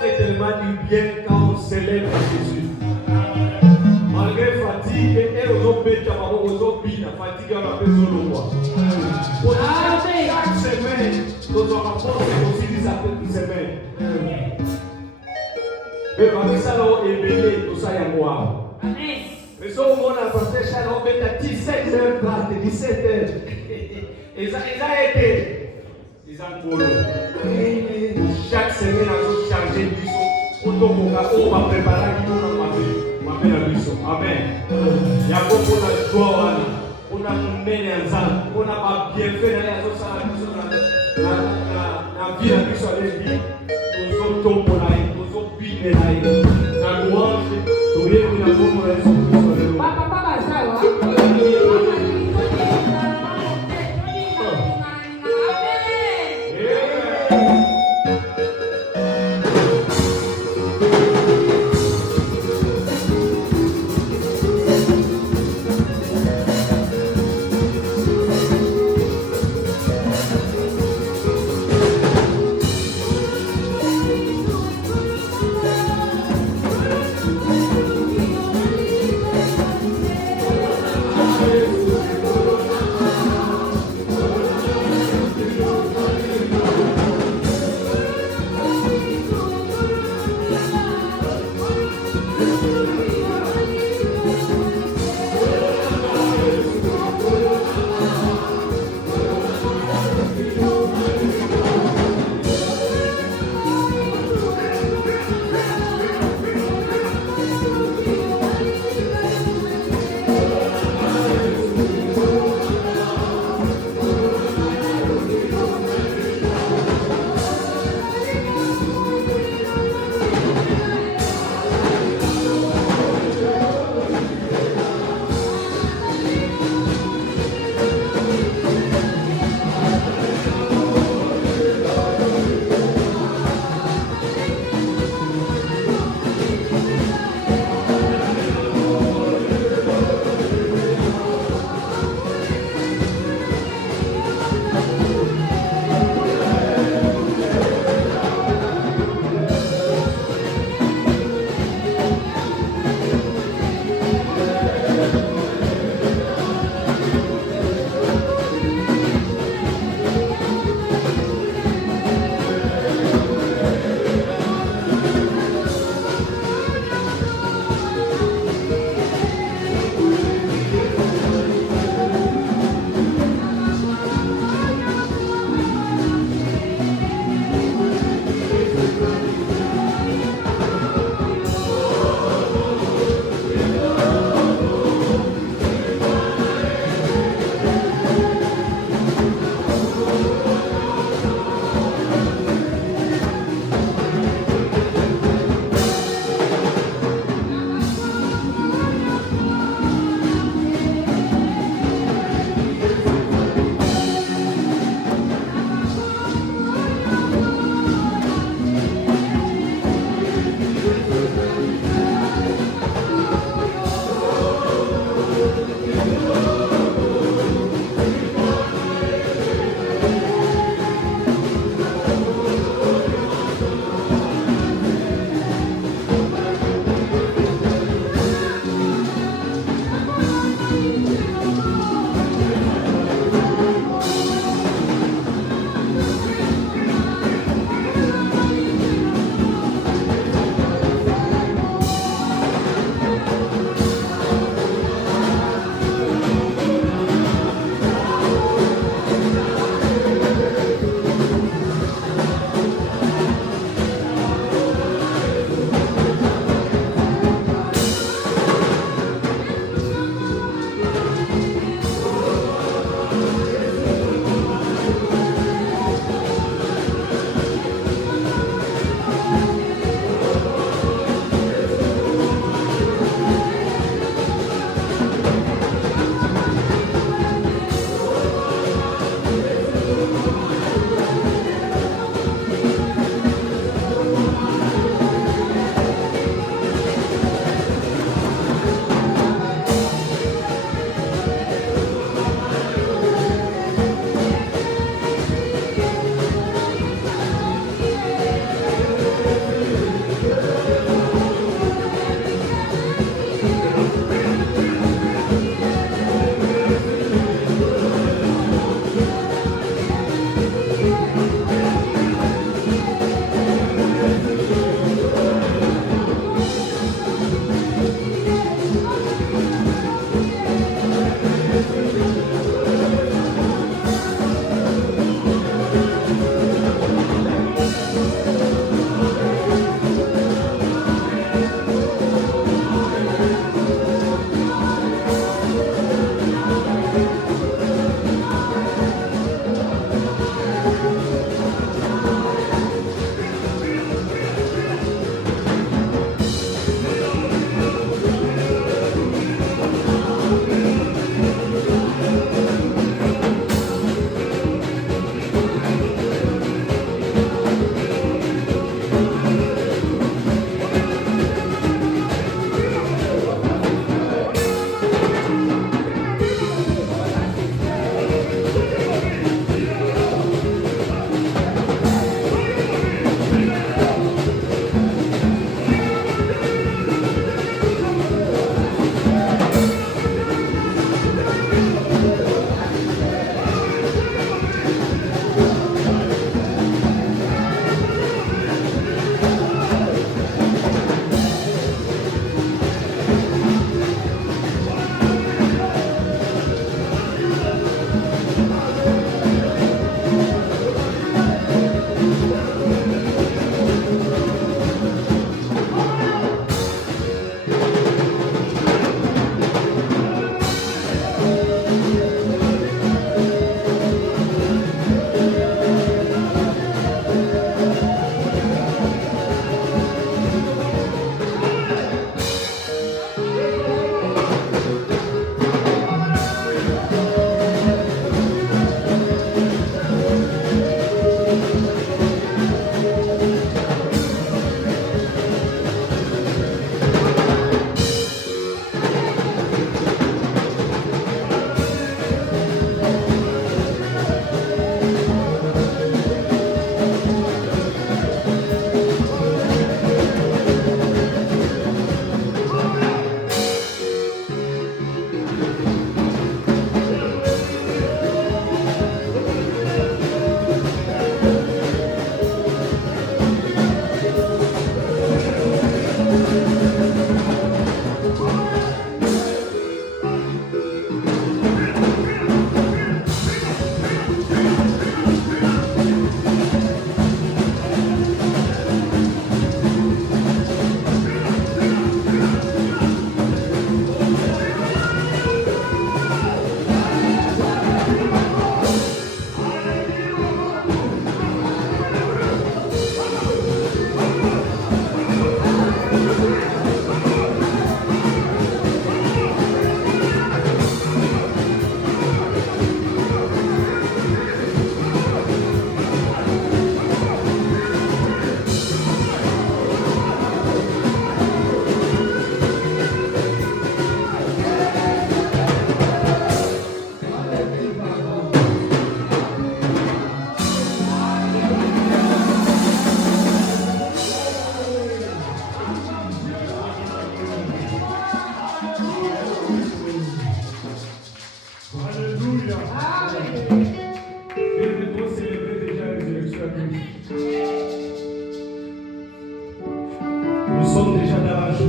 fait tellement du bien quand on célèbre Jésus. Malgré fatigue, et aux autres bêtes, aux autres billes, fatigue, on a besoin de moi. Chaque semaine, nos enfants, c'est aussi des appels de semaine. Mais parmi ça, on est belé, tout ça, il y a moi. Mais ça, on a passé chaque on met à 17h30, 17h. Et ça a été. Ils ont boulot. Chaque semaine, on a chargé du son. On va préparer qui nous a fait la mission. Amen. Il y a beaucoup de joie. On a mené ensemble. On a bien fait dans la vie de la mission. Nous sommes tombés pour la vie. Nous sommes bien la louange. Nous sommes bien pour la mission.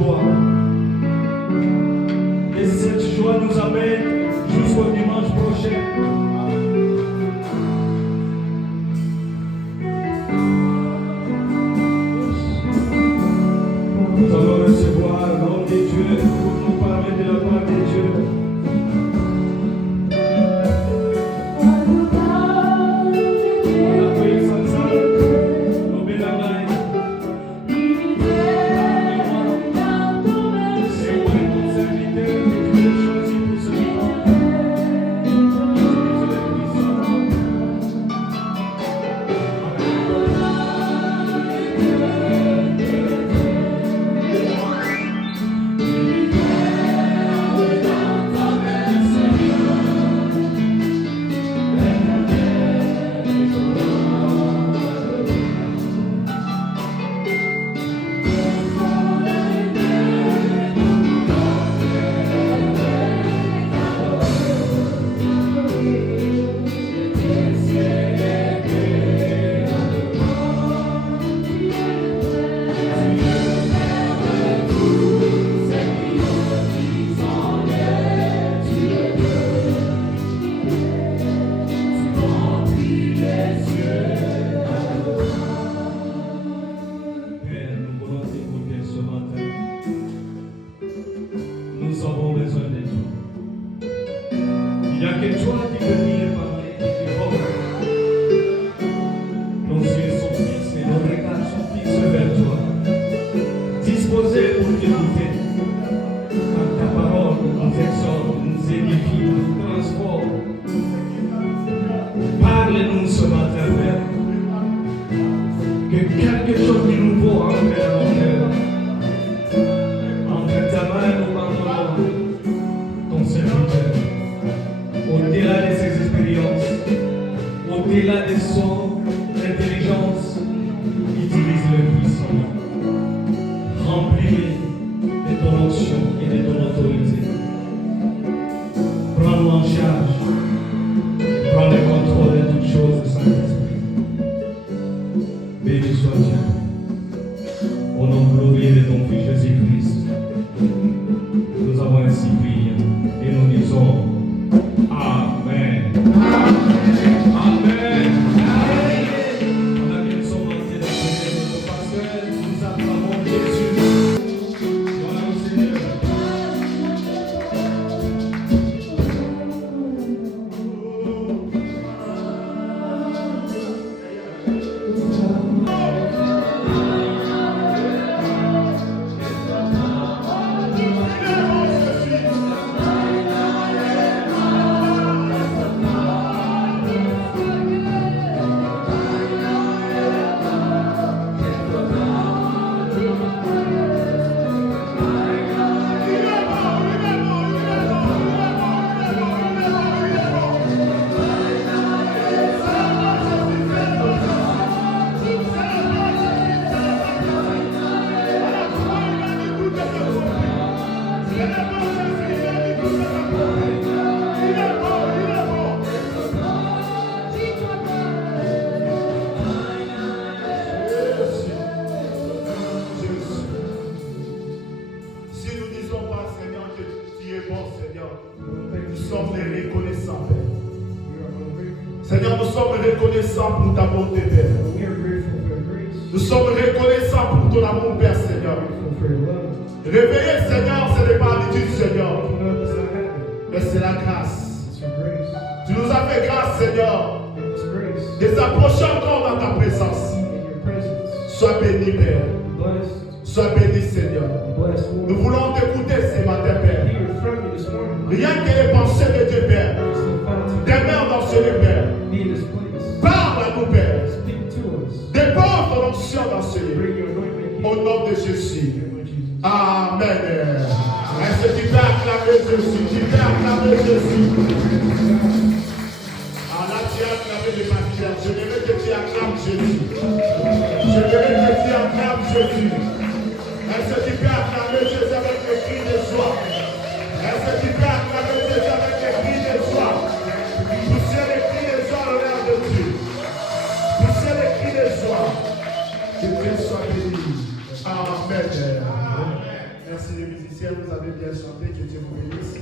joie. Et cette joie nous amène jusqu'au dimanche prochain. Nous allons recevoir l'homme de Dieu pour nous parler de la part de Dieu. Au-delà des sons, l'intelligence, utilise-le puissamment. Remplis-les de ton onction et de ton autorité. Prends-nous en charge. Prends le contrôle de toutes choses, Saint-Esprit. Béni soit Dieu. Au nom glorieux de ton Fils Jésus-Christ, nous avons ainsi prié et nous disons Amen. Amen. On a bien commencé de prier notre pasteur, nous acclamons Jésus. Gloire au Seigneur. Seigneur, nous sommes reconnaissants pour ta bonté, Père. Nous sommes reconnaissants pour ton amour, Père, Seigneur. Réveiller, Seigneur, ce n'est pas habitude, Seigneur, mais c'est la grâce. Tu nous as fait grâce, Seigneur, de s'approcher encore dans ta présence. Sois béni, Père. Sois béni, Seigneur. Nous voulons t'écouter ce matin, Père. Rien que les pensées de Dieu, Père. Demeure dans ce lieu, Père. Parle à nous, Père. Dépose ton onction dans ce lieu. Au nom de Jésus. Amen. Est-ce que tu peux acclamer Jésus? Tu peux acclamer Jésus. Ah là, tu as acclamé de ma pierre. Je veux que tu acclames Jésus. Je veux que tu acclames Jésus. Est-ce que tu peux acclamer Jésus avec le cri de joie? Est-ce que tu peux acclamer Jésus avec le cri de joie? Poussez les cris de joie à l'honneur de Dieu. Poussez les cris de joie. Que Dieu soit béni. Amen. Merci. bien chanter, que Dieu vous bénisse.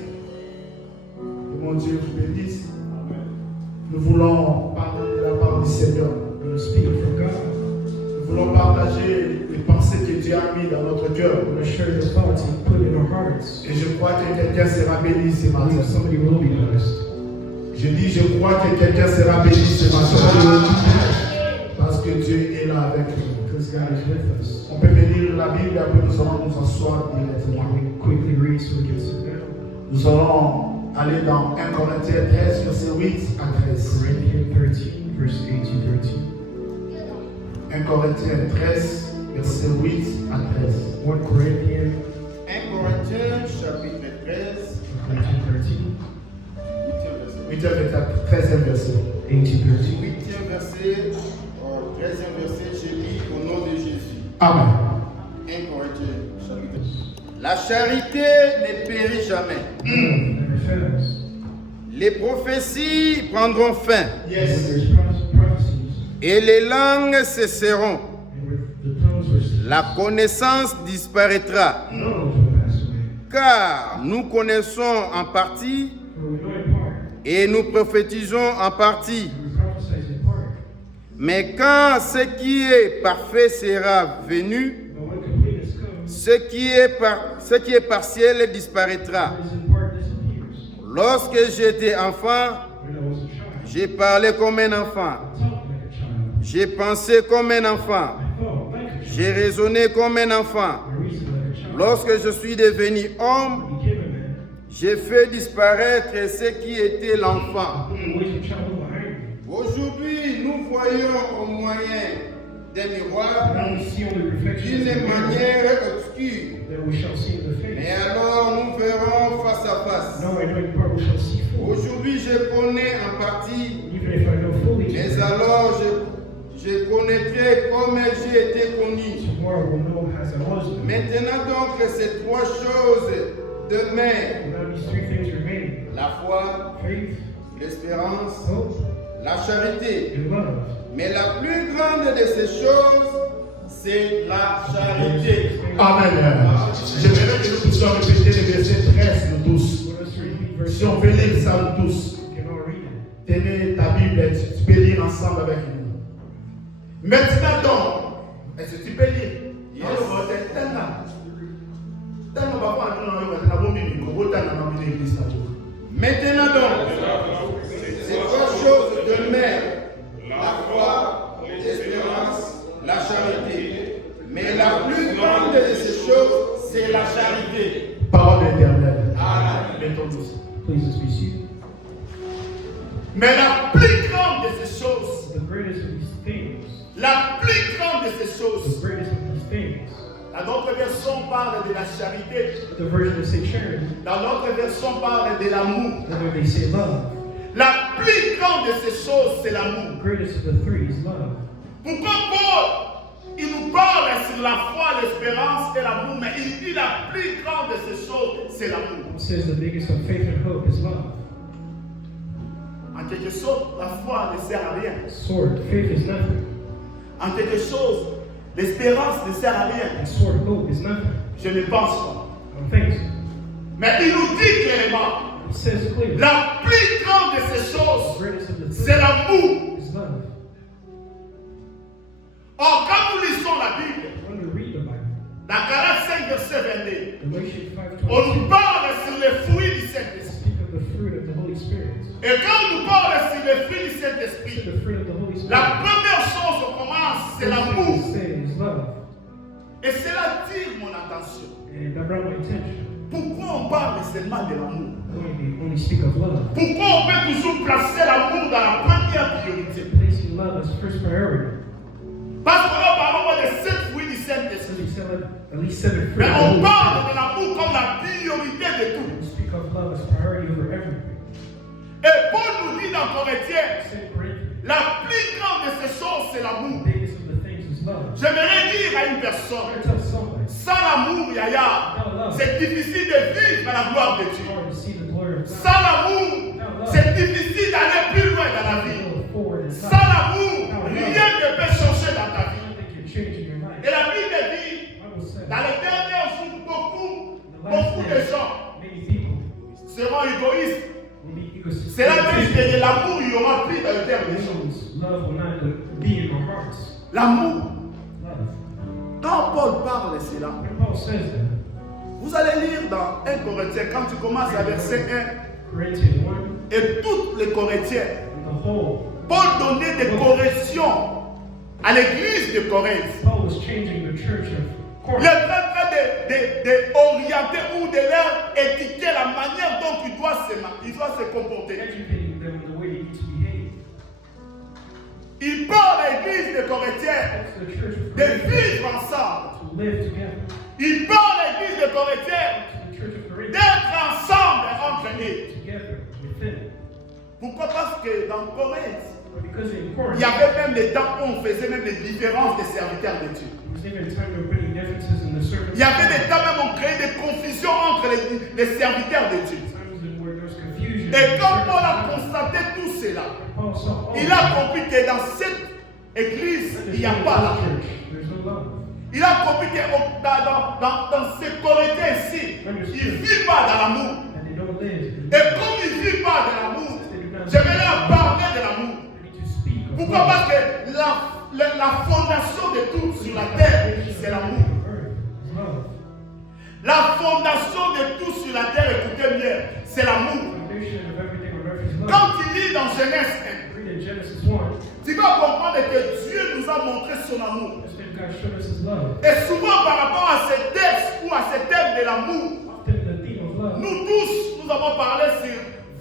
Que mon Dieu vous bénisse. Nous voulons parler de la part du Seigneur. We're speaking from God. Nous voulons partager les pensées que Dieu a mis dans notre cœur. We're going to share the thoughts He put in our hearts. Et je crois que quelqu'un sera béni ce I matin. believe somebody will be blessed. Je dis, je crois que quelqu'un sera béni ce Somebody will matin. be blessed Parce que Dieu est là avec nous. because God is with us. On peut lire la Bible et après nous allons nous asseoir directement. We quickly read so we can sit down. Nous allons aller dans 1 Corinthiens 13, verset 8 à 13. Corinthians 13, verse 8 to 13. 1 Corinthiens 13, verset 8 à 13. 1 Corinthians 1 Corinthiens chapitre 13, 8 à 13e verset. 8 to 13. 8e verset, au 13e verset, je lis au nom de Jésus. Amen. 1 Corinthiens chapitre 13. La charité ne périt jamais. Never fails. Les prophéties prendront fin When Yes. there's prophecies, et les langues cesseront. and with the tongues will cease, La connaissance disparaîtra. knowledge will pass away. Car nous connaissons en partie For we know in part, et nous prophétisons en partie. and we prophesy in part. Mais quand ce qui est parfait sera venu, But when completeness comes, ce qui est partiel disparaîtra. what is in part disappears. Lorsque j'étais enfant, When I was a child, j'ai parlé comme un enfant. I talked like a child. J'ai pensé comme un enfant. I thought like a child. J'ai raisonné comme un enfant. I reasoned like a child. Lorsque je suis devenu homme, I became a man. j'ai fait disparaître ce qui était l'enfant. Put the ways of childhood behind me. Aujourd'hui, nous voyons au moyen des miroirs Now we see only reflections d'une of the mirror manière obscure. that we shall see in the Mais face. alors nous verrons face à face. Now I know in part we shall see fully. Aujourd'hui, je connais en partie, Even if I know fully mais today, alors je connaîtrai comme j'ai été connu. tomorrow we'll know as I was. Maintenant donc, ces trois choses demeurent. Now these three things remain: La foi, faith, l'espérance, hope, la charité. and love. Mais la plus grande de ces choses, c'est la charité. Amen. J'aimerais que nous puissions répéter les versets 13, nous tous. Let us repeat verse Si on peut lire ça, nous tous. We can all read it. Tenez ta Bible, tu peux lire ensemble avec nous. Maintenant donc, est-ce que tu peux lire? Yes. Maintenant donc, ces trois choses demeurent. La foi, l'espérance, la charité. Mais la plus grande de ces choses, c'est la charité. Parole éternelle. Amen. Mettons-nous. Please let's be seated. Mais la plus grande de ces choses, The greatest of these things, la plus grande de ces the choses, greatest of these things. dans notre version parle de la charité, The version that say charity, dans notre version parle de l'amour. whether they say love. La plus grande de ces choses, c'est The l'amour. greatest of the three is love. Pourquoi Paul, il nous parle sur la foi, l'espérance et l'amour, mais il dit la plus grande de ces choses, c'est l'amour. It says the biggest of faith and hope is love. En quelque sorte, la foi ne sert à rien. Sword, faith is nothing. En quelque chose, l'espérance ne sert à rien. And sword, hope is nothing. Je ne pense pas. I don't think so. Mais il nous dit clairement, It says clearly, la plus grande de ces the choses, greatest of the c'est three l'amour. is love. Or, quand nous lisons la Bible, When we read the Bible, dans Galates 5, verset 22, Galatians on nous 5:22 parle sur les fruits du Saint-Esprit. speak of the fruit of the Holy Spirit. Et quand on nous parle sur les fruits du Speak Saint-Esprit, of the fruit of the Holy Spirit. la première chose qu'on commence, c'est First thing l'amour. to say is love. Et cela attire mon attention. And that brought my attention. Pourquoi on parle seulement de l'amour? Why we only speak of love. Pourquoi on peut toujours placer l'amour dans la première priorité? Placing love as first priority. Parce que là, parlons de 7 fruits du So Saint-Esprit. we said at least 7 fruit Mais of the on Holy parle Spirit. de l'amour comme la priorité de tout. We speak of love as priority over everything. Et Paul nous dit dans Corinthiens, 2 Corinthians, la plus grande de ces choses, c'est the l'amour. biggest of the things is love. J'aimerais dire à une I'm personne, going to tell somebody, sans l'amour, Yaya, c'est difficile de vivre la gloire de it's Dieu. hard to see the glory of God. Sans l'amour, c'est difficile d'aller plus loin dans la vie. Go forward in Sans love. l'amour, rien ne peut changer dans ta vie. Nothing can change in your life. Et la Bible dit, The Bible says, dans les derniers jours, beaucoup de gens Cela veut dire que l'amour, il n'y aura plus dans le terme des choses. Love will not be in our hearts. L'amour. Love. Quand Paul parle de cela, When Paul says that, vous allez lire dans 1 Corinthiens, quand tu commences à verset 1, Corinthians 1, et toutes les Corinthiens, the whole, Paul donnait des corrections à l'église de Corinthe. Paul was changing the church of Il est en train d'orienter ou de leur étiqueter la manière dont il doit se comporter. educating them the way they need to behave. Il parle à l'église de Corinthiens That's the church of de Corinth, vivre ensemble. to live together. Il parle à l'église de Corinthiens To the church of Corinth, d'être ensemble entre eux. together within. Pourquoi? Parce que dans Corinthe, But because in il Corinth, y avait même des temps où on faisait même des différences des serviteurs de Dieu. there was even time there were many differences in the servants. Il y avait des temps même où on créait des confusions entre les serviteurs de Dieu. Times in where there was confusion. Et quand Paul a constaté tout cela, Paul saw all il a compris que dans cette église, il n'y a pas l'amour. There's no love. Il a compris que dans ces Corinthiens ici, ils ne vivent pas dans l'amour. And they don't live. Et comme ils ne vivent pas dans l'amour, je vais leur parler de l'amour. They need to speak of Pourquoi? love. Parce que la fondation de tout sur la terre, c'est l'amour. Love. La fondation de tout sur la terre, écoutez bien, c'est l'amour. Foundation of everything on earth is love. Quand tu lis dans Genèse 1, Read in Genesis 1. tu vas comprendre que Dieu nous a montré son amour. That's when God showed us His love. Et souvent par rapport à ces textes ou à ces thèmes de l'amour, Often the theme of love. nous tous, nous avons parlé sur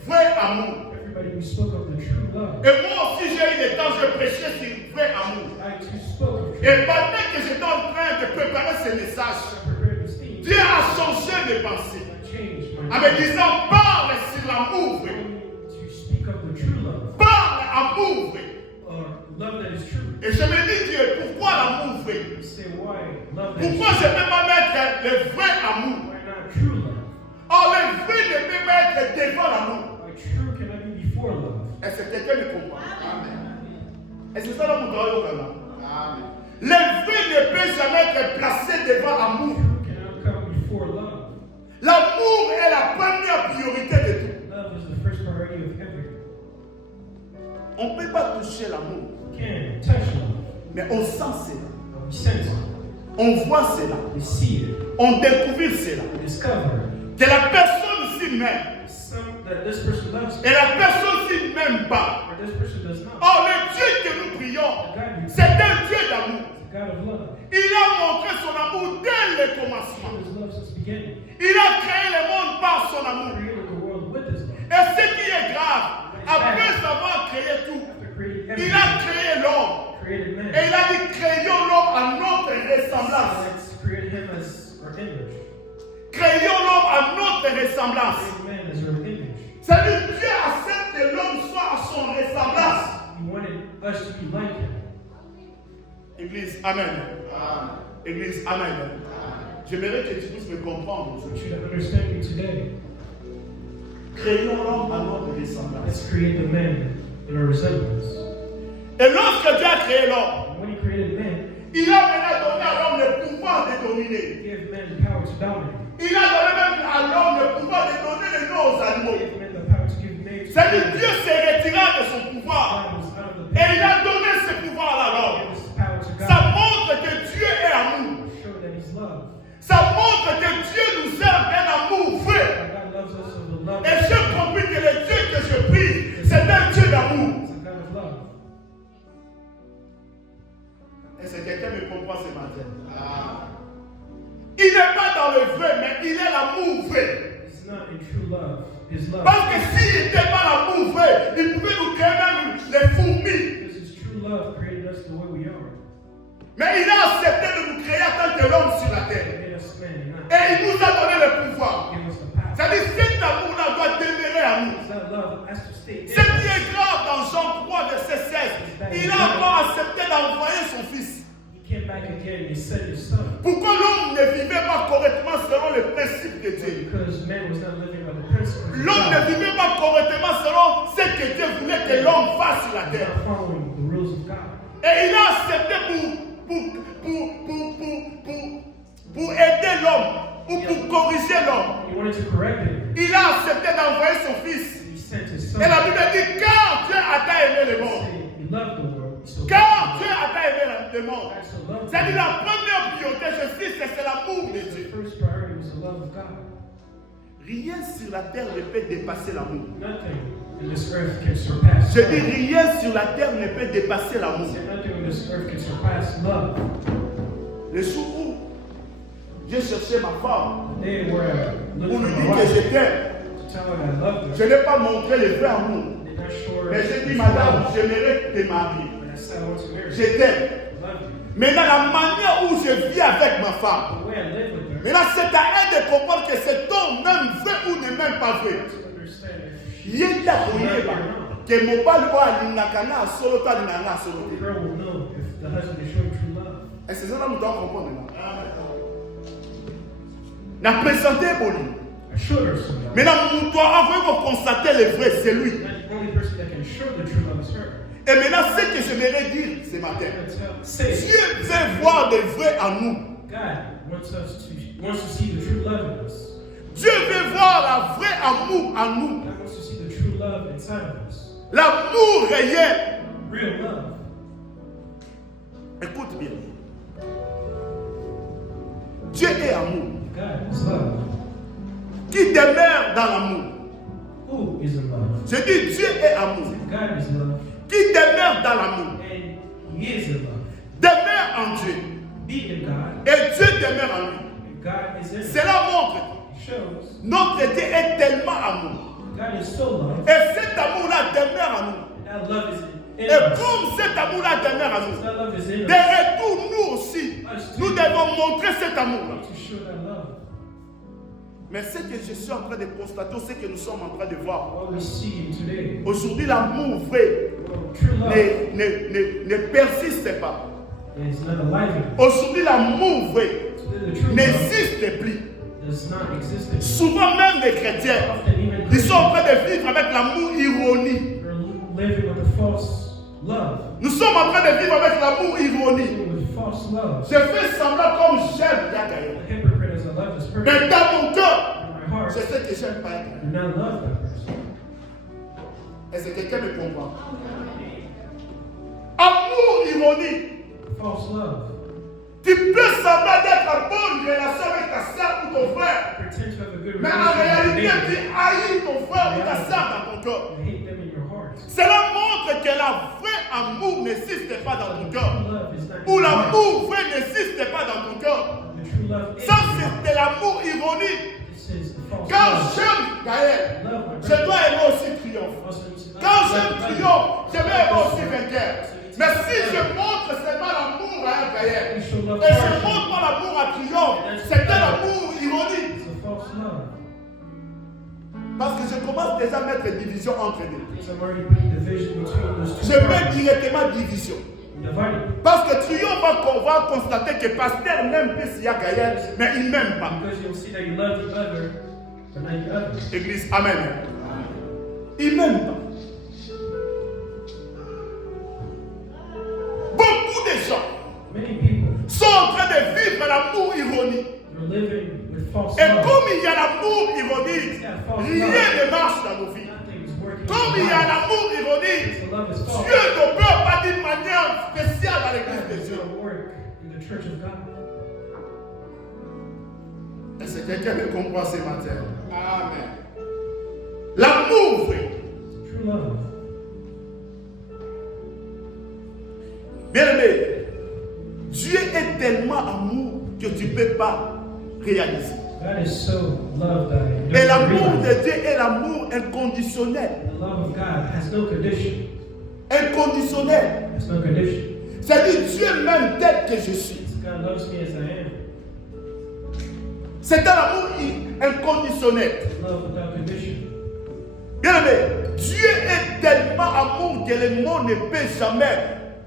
vrai amour. Everybody, we spoke of the true love. Et moi aussi, j'ai eu des temps, je prêchais sur vrai amour. I too spoke of true Et pendant que j'étais en train de préparer ce message, love. I prepared this theme. Dieu a changé mes pensées. I changed my En me disant, parle sur l'amour vrai. to speak of the true love. Parle amour vrai. Or love that is true. Et je me dis, Dieu, pourquoi l'amour vrai? You say why love that is Pourquoi true. je ne peux pas mettre le vrai amour? Why not true love? Or le vrai ne peut pas être devant l'amour. Why true cannot be before love? Est-ce que quelqu'un me comprend? Est-ce que ça va vous donner au Ghana? Amen. Le vrai ne peut jamais être placé devant l'amour. True cannot come before love. L'amour est la première priorité de tout. Love is the first priority of everything. On ne peut pas toucher l'amour, You can touch love. mais on sent cela. We sense it. On voit cela. We see it. On découvre cela. We discover Que la personne s'y m'aime that this person loves et me, la personne s'y m'aime pas. or this person does not. Or le Dieu que nous prions, The God you c'est un Dieu d'amour. the God of love. Il a montré son amour dès le Showed commencement. His love since the beginning. Il a créé le monde par son amour. Created the world with His love. Et ce qui est grave, après avoir créé tout, After creating il everything, a créé l'homme. created man. Et il a dit, créons l'homme à notre ressemblance. Let's create him as our image. Créons l'homme à notre ressemblance. Create man as our image. C'est-à-dire Dieu accepte que l'homme soit à son ressemblance. He wanted us to be like him. Église, Amen. Amen. Église, Amen. J'aimerais que tu puisses me comprendre I want aujourd'hui. you to understand me today. Créons l'homme à notre ressemblance. Let's create the man in our resemblance. Et lorsque Dieu a créé l'homme, And when he created man, il a maintenant donné à l'homme le pouvoir de he dominer. gave man the power to dominate. Il a donné même à l'homme le pouvoir de donner les noms aux He animaux. gave man the power to give names to C'est-à-dire animals. Dieu s'est retiré de son pouvoir. God was out of the Et il picture. a donné ce pouvoir à He l'homme. gave this power to Ça God. montre que Dieu est amour. Show that he's love. Ça montre que Dieu nous aime un amour vrai. That God loves us with a love. Et j'ai compris que le Dieu que je prie, c'est un Dieu d'amour. It's a God of love. Est-ce que quelqu'un me comprend ce matin? Amen. Il n'est pas dans le vrai, mais il est l'amour vrai. It's not in true love. His love. Parce que s'il n'était pas l'amour vrai, il pouvait nous créer même les fourmis. Because his true love created us the way we are. Mais il a accepté de nous créer en tant que l'homme sur la He terre. made us man, not Et il nous a donné le pouvoir. give us the power. C'est-à-dire cet amour-là doit demeurer à nous. That love has to stay Ce in qui us. est grave dans Jean 3, verset 16, il a encore accepté d'envoyer son fils. He came back again and he sent his son. Pourquoi l'homme ne vivait pas correctement selon les principes de Dieu? Because man was not living by the principles of L'homme ne God. vivait pas correctement selon ce que Dieu voulait que l'homme fasse sur la He was terre. not following the rules of God. Et il a accepté pour aider l'homme ou pour corriger l'homme. He wanted to correct him. Il a accepté d'envoyer son fils. He sent his Son. Et la Bible dit, car Dieu a tant aimé le monde. He loved the world. So Car Dieu a tant aimé le monde. God so loved the C'est-à-dire world. la première priorité, je cite, c'est l'amour de The Dieu. first priority was the love of God. Rien sur la terre ne peut dépasser l'amour. Nothing in this earth can surpass Je love. dis, rien sur la terre ne peut dépasser l'amour. Say nothing in this earth can surpass love. Le jour où j'ai cherché ma femme The day where I pour looked lui at dire my que wife je t'aime, to tell her that I loved je her, n'ai pas montré le vrai amour. did not show her Mais the j'ai dit, true madame, love. j'aimerais te marier. But I said I want to marry Je you. t'aime. I love you. Maintenant, la manière où je vis avec ma femme, The way I live with her, maintenant, c'est à elle de comprendre que cet homme même vrai ou n'est même pas vrai. to understand if she Yenda koyeba que mobali wa alingaka na solo to alingaka na solo the te. girl will know if the husband is showing true love. Est-ce que ça nous doit comprendre maintenant? Na présenté boli. I showed her some love. Maintenant, nous doit avoir constater le vrai, c'est lui. Not the only person that can show the true love is her. Et maintenant, ce que j'aimerais dire ce matin, Say, Dieu veut voir le vrai en nous. God wants to see the true love in us. Dieu veut voir le vrai amour en nous. God wants to see the true love inside of us. L'amour réel. Real love. Écoute bien. Dieu est amour. God is love. Qui demeure dans l'amour. Who is in love? Je dis Dieu est amour. God is love. Qui demeure dans l'amour. And He is in love. Demeure en Dieu. Be in God. Et Dieu demeure en lui. And God is in us. Cela montre It shows notre Dieu est tellement amour. God is so love. Et cet amour-là demeure en nous. That love is in Et us. comme cet amour-là demeure en nous, That love is in de us. retour, nous aussi, nous devons montrer cet amour-là. To show that love. Mais ce que je suis en train de constater, ce que nous sommes en train de voir, What we see today. aujourd'hui, l'amour vrai True love ne persiste pas. is not alive in us. Aujourd'hui, l'amour vrai The true love n'existe plus. does not exist in us. Souvent, même les chrétiens, Often even ils sont en train Christians de vivre avec l'amour ironie. are living with a false love. Nous sommes en train de vivre avec l'amour ironie. Living with false love. Je fais semblant comme j'aime Yagaïa. A hypocrite as I love this person. Mais dans mon cœur, In my heart, c'est ce que j'aime pas Yagaïa. I do not love that person. Est-ce que quelqu'un me comprend? Amour ironie. False love. Tu peux semblant d'être en bonne relation avec ta soeur ou ton frère. Pretend to have a good Mais en relationship with réalité, tu your neighbor. haïs ton frère ou ta soeur dans ton cœur. You hate them in your heart. Cela montre que la vraie amour n'existe pas dans ton cœur. True love is not Ou in your heart. l'amour vrai n'existe pas dans ton cœur. The true love is Ça, in your heart. c'est de l'amour ironique. This is the false Quand love. j'aime Gaël, Love my je brother. dois aimer aussi Triomphe. Also need to love Quand my j'aime brother. Triomphe, je vais aimer aussi Vainqueur. Mais si je montre seulement l'amour à Gaël, You show love et je partially. montre pas l'amour à Triomphe, c'est de l'amour ironique. It's a false love. Parce que je commence déjà à mettre division entre eux. Because I'm already putting division between those two Je mets parties. directement division. Divided. Parce que Triomphe va constater que Pasteur n'aime plus Sia Gaël, mais il ne m'aime pas. Because you'll see that you love the other, but not the other. Église, Amen. Il ne m'aime pas. Beaucoup de gens Many people sont en train de vivre l'amour ironique. are living with false Et love. comme il y a l'amour ironique, rien ne marche dans nos vies. Nothing is working. Comme il y a l'amour ironique, The love is false. Dieu ne peut pas d'une manière spéciale dans l'église God de does Dieu. not work in the church of God. Est-ce que quelqu'un me comprend ce matin? Amen. L'amour vrai. True love. Bien-aimé, Dieu est tellement amour que tu ne peux pas réaliser. God is so love that you Et don't l'amour realize. de Dieu est l'amour inconditionnel. The love of God has no condition. Inconditionnel. Has no condition. C'est-à-dire Dieu m'aime tel que je suis. God loves me as I am. C'est un amour inconditionnel. Love without condition. Bien-aimé, Dieu est tellement amour que le monde ne peut jamais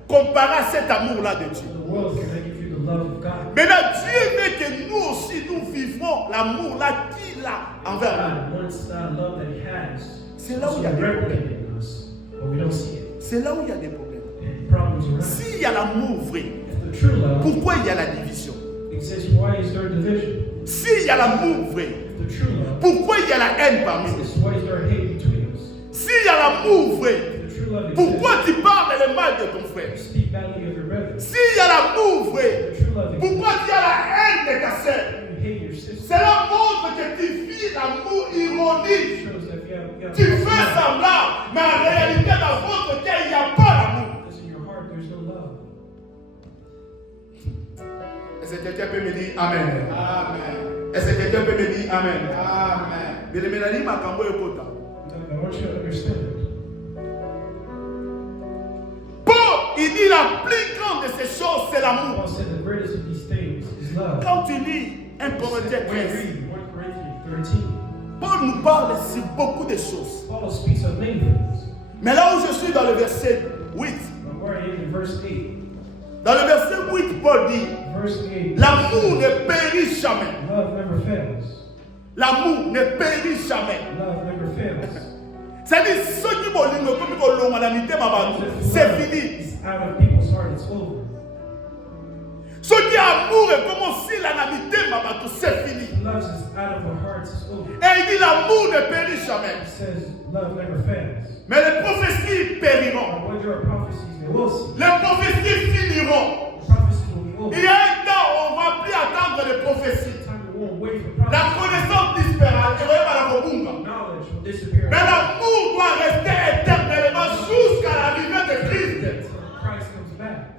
comparer à cet amour-là de Dieu. The world cannot give you the love of God. Maintenant, Dieu veut que nous aussi, nous vivons l'amour-là qu'il a envers nous. God wants that love that He has. C'est là où also il y a des replicated in us, but we don't see it. C'est là où il y a des problèmes. And problems arise. S'il y a l'amour vrai, If the true love pourquoi il y a la division? exists, why is there division? S'il y a l'amour vrai, If the true love pourquoi il y a la haine parmi nous? exists, why is there hate between us? S'il y a l'amour vrai, The true love pourquoi exists. tu parles le mal de ton frère? Speak badly of your brother. S'il y a l'amour vrai, The true love exists. pourquoi tu as la haine de ta sœur? You hate your sister. Cela montre que tu vis l'amour ironique. It shows that you have Tu fais semblant, mais en réalité, dans votre cœur, il n'y a pas l'amour. because in your heart there's no love. Est-ce que quelqu'un peut me dire Amen? Amen. Est-ce que quelqu'un peut me dire Amen? Amen. Mais le mélanie m'a cambo écouta. I want you to understand. Paul, il dit la plus grande de ces choses, c'est l'amour. Paul said the greatest of these things is love. Quand tu lis 1 Corinthiens When you 13, read 1 Corinthians 13, Paul nous parle sur beaucoup de choses. Paul speaks of many things. Mais là où je suis dans le verset 8, But where he is in verse 8, dans le verset 8, Paul dit verse 8, l'amour ne périt jamais. love never fails. L'amour ne périt jamais. Love never fails. C'est-à-dire, ceux qui vont lire comme ils vont lire la mité, c'est fini. It's out of people's heart, it's over. Ceux qui ont amour et comme si la namité, c'est fini. Love is out of our hearts, it's over. Et il dit l'amour ne périt jamais. It says love never fails. Mais les prophéties périront. And when there are prophecies, they will see. Les prophéties finiront. The prophecies will be over. Il y a un temps où on ne va plus attendre les prophéties. Time we won't wait for La prophecies. connaissance disparaît. Et voyez, la Robunga. Knowledge will disappear. Mais l'amour doit rester éternellement jusqu'à l'arrivée de Christ. Until Christ comes back.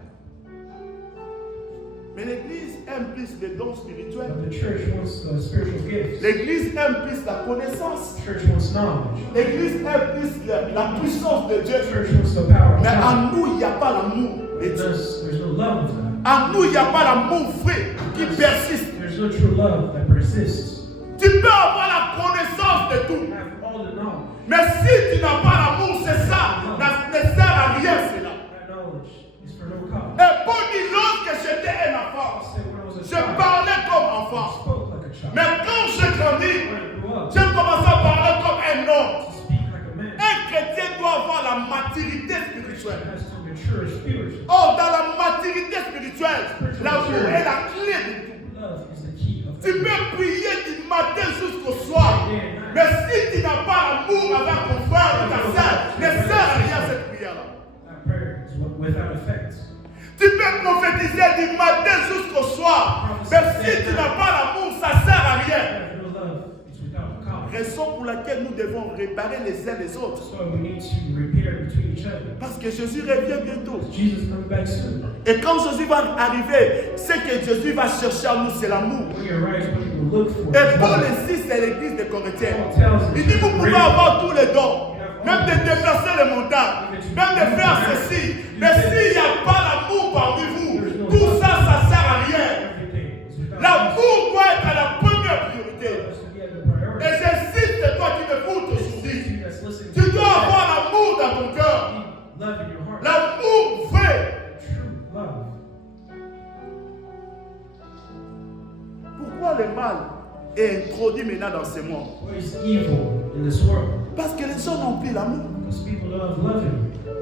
Mais l'Église aime plus les dons spirituels. But the church wants the spiritual gifts. L'Église aime plus la connaissance. The church wants knowledge. L'Église aime plus la puissance de Dieu. The church wants the power of Mais God. en nous, il n'y a pas l'amour de Dieu. There's no love of God. En nous, il n'y a pas l'amour vrai qui persiste. There's no true love that persists. Tu peux avoir la connaissance de tout. You have all the knowledge. Mais si tu n'as pas l'amour, c'est ça. Ça ne sert à rien, cela. That knowledge is for no cause. Et Paul dit, lorsque j'étais un enfant, Paul said when I was a je child, parlais comme I enfant. spoke like a child. Mais quand je grandis, When I grew up, j'ai commencé à parler comme un homme. to speak like a man. Un chrétien doit avoir la maturité spirituelle. Has to mature spiritually. Or, dans la maturité spirituelle, l'amour est la clé de tout. Love is the key of Tu everything. peux prier du matin jusqu'au soir. Mais si tu n'as pas l'amour avec ton frère ou ta soeur, ne sert à rien cette prière-là. That prayer is without effect. Tu peux prophétiser du matin jusqu'au soir. Mais si tu n'as pas l'amour, ça ne sert à rien. Have no love, it's without cause. Raison pour laquelle nous devons réparer les uns les autres. So we need to repair between each other. Parce que Jésus revient bientôt. Jesus comes back soon. Et quand Jésus va arriver, ce que Jésus va chercher à nous, c'est l'amour. When he arrives, what he will look for Et is Paul love. insiste, c'est l'église de Corinthiens. Paul tells us Il dit, vous pouvez avoir tous les dons, même de déplacer les montagnes, même de faire ceci. Mais s'il n'y a pas l'amour parmi vous, tout ça, ça ne sert à rien. everything is without L'amour doit être la première cause. priorité. It has to be at the priority. Et j'insiste, c'est toi qui m'écoutes aujourd'hui. You that's listening Tu to dois avoir l'amour dans ton cœur. love in your heart. L'amour vrai. True love. Pourquoi le mal est introduit maintenant dans ce monde? What is evil in this world? Parce que les gens n'ont plus l'amour. Because people don't have love in it.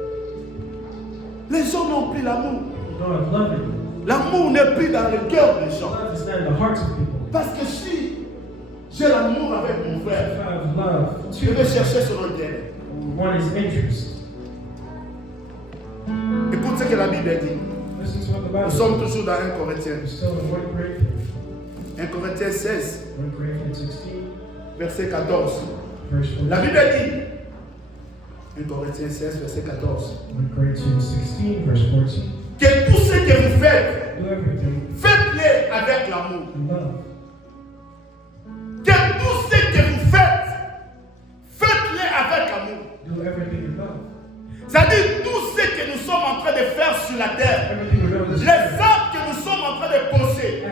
Les gens n'ont plus l'amour. People don't have love in it. L'amour n'est plus dans le cœur des gens. Love is not in the hearts of people. Parce que si j'ai l'amour avec mon If frère, I have love je vais chercher son intérêt. one is interest. Écoute ce que la Bible dit. Listen to what the Nous Bible sommes says. toujours dans 1 Corinthiens. We're still in 1 Corinthians. 1 Corinthiens 16, 1 Corinthians 16, verset 14. verse 14. La Bible dit, 1 Corinthiens 16, verset 14, 1 Corinthians 16, verse 14. que tout ce que vous faites, Do everything faites-le avec l'amour. in love. Que tout ce que vous faites, faites-le avec amour. Do everything in love. C'est-à-dire tout ce que nous sommes en train de faire sur la terre, Everything we're doing this les actes que nous sommes en train de poser,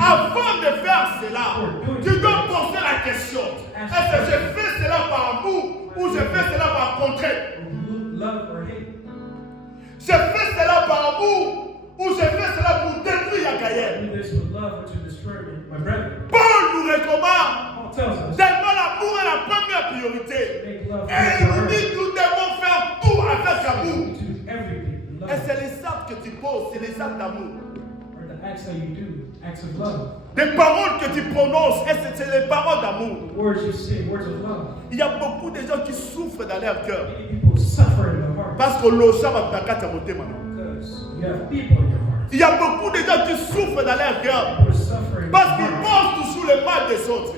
avant de faire cela, tu dois poser la question. Est-ce que je fais cela par amour ou je fais cela par contrainte? love or hate. Je fais cela par amour ou je fais cela pour détruire Gaël? Do this with love or to destroy my brethren. Paul nous recommande, Paul tells us, tellement l'amour est la première priorité. make love Et il nous dit que nous devons faire tout avec amour. do everything in Et love. c'est les actes que tu poses, c'est les actes d'amour. Or the acts that you do acts of love. Des paroles que tu prononces, et c'est les paroles d'amour. The words you say, words of love. Il y a beaucoup de gens qui souffrent dans leur cœur. Many people suffer in their heart Parce que l'ocha va te cacher mon thème. because you have people in your heart. Il y a beaucoup de gens qui souffrent dans leur cœur. People are suffering in Parce their qu'ils heart. pensent toujours le mal des autres.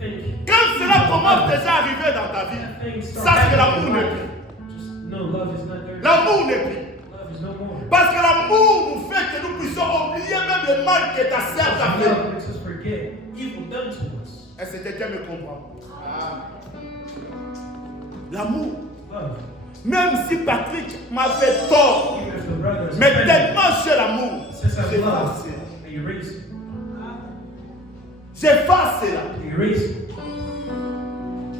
They think Quand cela commence déjà à arriver dans ta vie, things start sache que happening l'amour in n'est your plus. life. Just know love is not there. L'amour n'est plus. Love is no more. Parce que l'amour nous fait que nous puissions oublier même le mal que ta sœur t'a fait. Love makes us forget evil done to us. Est-ce que quelqu'un me comprend? L'amour. Love. Même si Patrick m'a fait tort, Even if the brothers mais tellement j'ai l'amour, since I love, j'efface. they erase it. J'efface cela. They erase it.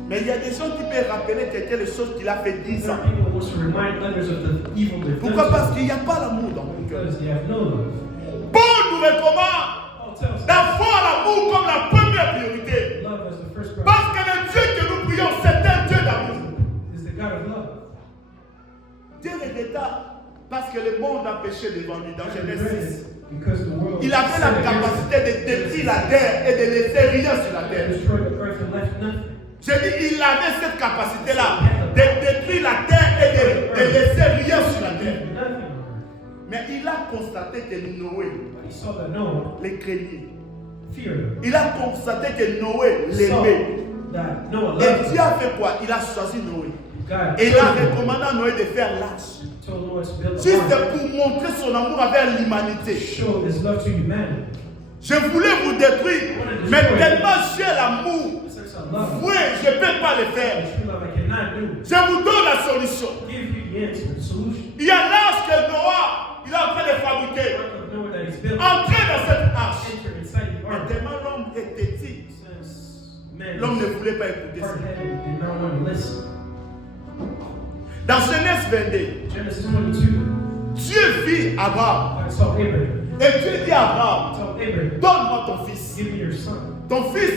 Mais il y a des gens qui peuvent rappeler quelqu'un les choses qu'il a fait 10 There ans. are people who want to remind others of the evil they've Pourquoi? done to Parce them qu'il n'y a pas l'amour dans mon cœur. because they have no love. Paul nous recommande Paul tells us d'avoir l'amour comme la première priorité. love as the first priority Parce que le Dieu que nous prions, c'est un Dieu d'amour. is the God of love. Dieu est d'état parce que le monde a péché devant lui dans Genèse 6. Because the world Il avait la capacité de détruire la terre et de laisser rien sur la terre. destroyed the earth and left nothing. J'ai dit, il avait cette capacité-là de détruire la terre et de laisser rien sur la terre. Nothing on earth. Mais il a constaté que Noé But he saw that Noah les craignait. feared him. Il a constaté que Noé He saw l'aimait. that Noah Et loved Dieu him. a fait quoi? Il a choisi Noé. God Et il a told him- recommandé à Noé de faire l'arche. told Noah to build a Juste ark pour montrer son amour envers to l'humanité. show his love to humanity. Je voulais vous détruire, mais tellement j'ai l'amour. Since I love Oui, je ne peux pas le you, faire. true love I cannot do. Je vous donne la solution. Give you the answer, the solution. Il y a l'arche que Noah, il est en train de fabriquer. The ark of Noah that he's built. Entrez dans cette arche. Enter inside the Mais ark. tellement l'homme est têtu, Since man l'homme ne was voulait pas écouter ça. hard-headed, did not want to listen. Dans Genèse 22, Genesis 22, Dieu vit Abraham. God saw Abraham. Et Dieu dit à Abraham, Told Abraham, donne-moi ton fils. give me your son. Ton fils,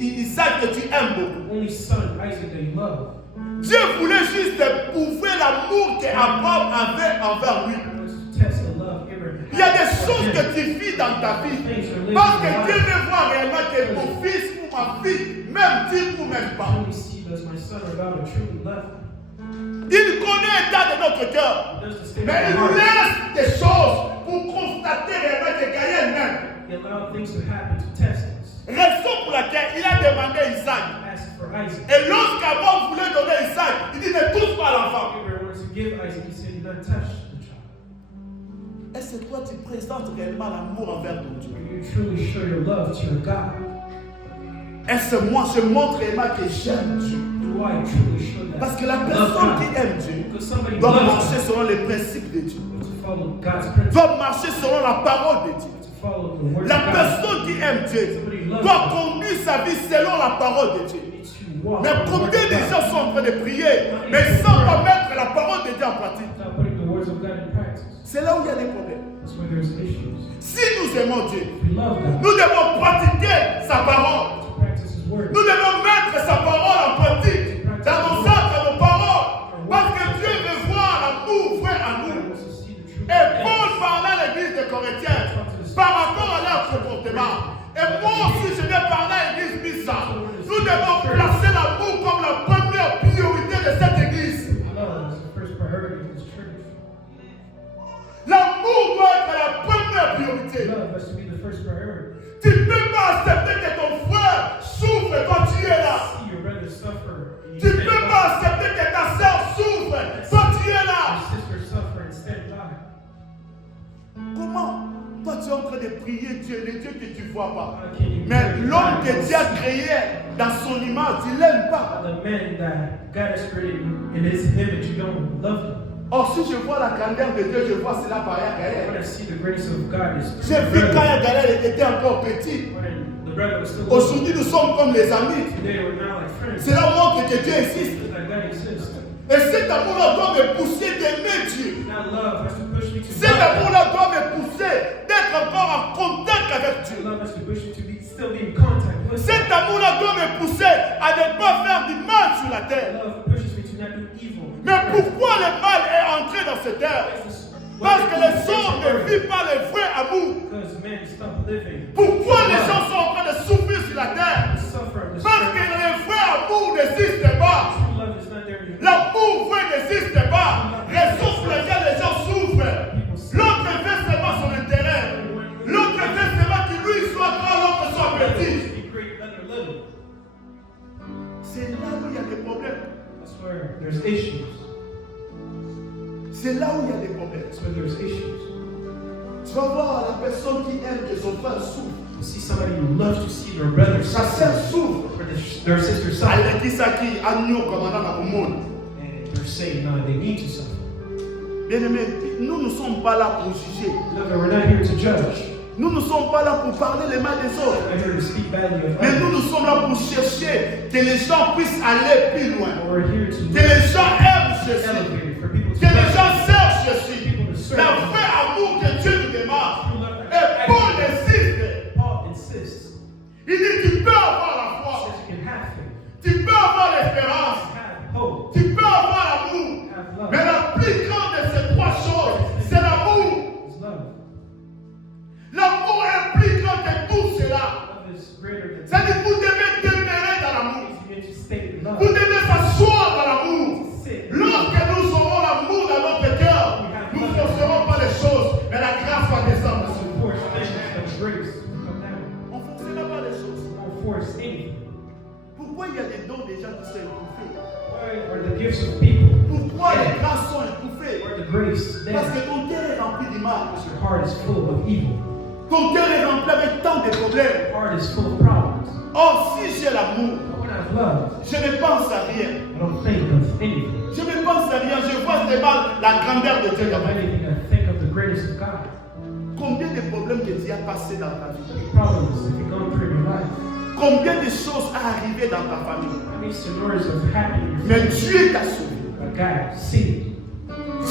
Isaac, que tu aimes beaucoup. Only son, Isaac, that you love. Dieu voulait juste prouver l'amour qu'Abraham avait envers lui. God wants to test the love Abraham Il y a des had choses for que him. tu vis dans ta vie. Things you're living Parce que in Dieu life. veut voir réellement que mon fils ou ma fille m'aime-t-il ou m'aime I pas. only see does my son or daughter truly love me. Il connaît l'état de notre cœur. He does the state of Mais il our nous heart. laisse des choses pour constater réellement que Gaïen m'aime. He allowed things to happen to test us. Raison pour laquelle il a demandé Isaac. Asked for Isaac. Et lorsqu'Abraham voulait donner Isaac, il dit ne touche pas l'enfant. Abraham wanted to give Isaac. He said, "Do not touch the child." Est-ce que toi tu présentes réellement l'amour envers ton Dieu? Will you truly show your love to your God? Est-ce que moi je montre réellement que j'aime Dieu? Do I truly show that? Parce que la love personne God? qui aime Dieu Because somebody doit loves marcher God, selon les principes de Dieu. to follow God's principles, Doit marcher selon la parole de Dieu. to follow the word La of God. personne qui aime Dieu doit conduire sa vie selon la parole de Dieu. You need to walk Mais in the word combien of de God gens sont en train de prier, mais sans pas mettre la parole de Dieu en pratique? without putting the words of God in practice. C'est là où il y a des problèmes. That's where there's issues. Si nous aimons Dieu, If we love God, nous devons pratiquer sa parole. to practice His word. Nous devons mettre sa parole en pratique dans nos actes, dans nos paroles. Parce que Dieu veut voir l'amour vrai à God nous. wants to see the truth. Et Paul parlait à l'église de Corinthiens par rapport à leur comportement. Et moi aussi, je vais parler à l'église Missa. Nous devons placer l'amour comme la première priorité de cette église. Love is the first priority of this church. L'amour doit être la première priorité. Love has to be the first priority. Tu ne peux pas accepter que ton frère souffre quand tu es là. See your brother suffer. And Tu you ne stand peux by. pas accepter que ta soeur souffre quand tu es là. Your sister suffer and stand by. Comment? Toi, tu es en train de prier Dieu, le Dieu que tu ne vois pas. How can you Mais pray l'homme God que and Dieu a see créé dans son image, tu ne l'aimes pas. the man that God has created in His image? You don't love them. Or, si je vois la grandeur de Dieu, je vois cela par When Gaël. I see the grace of God is J'ai vu quand Gaël était encore petit. when the brother was still little. Aujourd'hui, nous sommes comme les amis. Today we're now like friends. Cela montre que Dieu existe. That God exists. Et cet amour-là doit me pousser d'aimer Dieu. That love has to push me to Cet love God. amour-là doit me pousser d'être encore en contact avec That Dieu. love has to push you to still be in contact with Cet amour-là doit me pousser à ne pas faire du mal sur la That terre. love pushes me to not do evil. Mais pourquoi le mal est entré dans cette terre? Parce que les hommes ne vivent pas le vrai amour. Because man man stop living. Pourquoi les gens sont en train de souffrir sur la terre? Suffer in this Parce que world. le vrai amour n'existe pas. True love is not there anymore. L'amour vrai n'existe pas. Raison pour laquelle les gens souffrent. L'autre fait seulement son intérêt. L'autre fait seulement qu'il lui soit grand, l'autre soit petit. Be great, other little. C'est là où il y a des problèmes. That's where there's issues. C'est là où il y a des problèmes. That's where there's issues. Tu vas voir la personne qui aime que son frère souffre. You see somebody who loves to see their brother Sa sœur suffer, souffre. or their sister suffer, Elle dit ça qui a nous commandant dans le monde. and they're saying, no, they need to suffer. Bien-aimés, nous ne sommes pas là pour juger. Look, we're not here to judge. Nous ne sommes pas là pour parler les mal des autres. We're not here to speak badly of Mais nous, others. nous sommes là pour chercher que les gens puissent aller plus loin. We're here to Que les gens aiment be Jésus. elevated, for people to Que les love gens servent you, Jésus. people to serve Le you. vrai amour que Dieu nous demande. True love Et that Paul actually- insiste. Paul insists. Il dit tu peux avoir la He foi. says you can have faith, Tu peux avoir l'espérance. have hope, Tu peux avoir l'amour. have love. Mais la plus grande de ces trois choses, c'est l'amour. It's love. L'amour est plus grand que tout cela. Love is greater than C'est-à-dire que vous devez demeurer dans l'amour. you need to stay in love. Vous devez s'asseoir dans l'amour. Sit. Lorsque nous aurons l'amour dans notre cœur, nous ne forcerons pas les choses, mais la grâce va descendre sur nous. Force things, but grace will come down. On ne forcera pas les choses. Don't force anything. Pourquoi il y a des dons des gens qui sont étouffés? Why are the gifts of people? Pourquoi les grâces sont étouffées? Why are the grace Parce there? que ton cœur est rempli d'images. Because your heart is full of evil. Ton cœur est rempli avec tant de problèmes. Your heart is full of problems. Or, si j'ai l'amour, But when I have love, je ne pense à rien. I don't think of anything. Je ne pense à rien. Je vois seulement la grandeur de Dieu Think dans of ma vie. anything, I think of the greatness of God. Combien de problèmes que tu as passés dans ta vie? The problem is if you're going through your life, Combien de choses sont arrivées dans ta famille? how many scenarios of happy in your Mais family? Dieu t'a sauvé. But God saved you.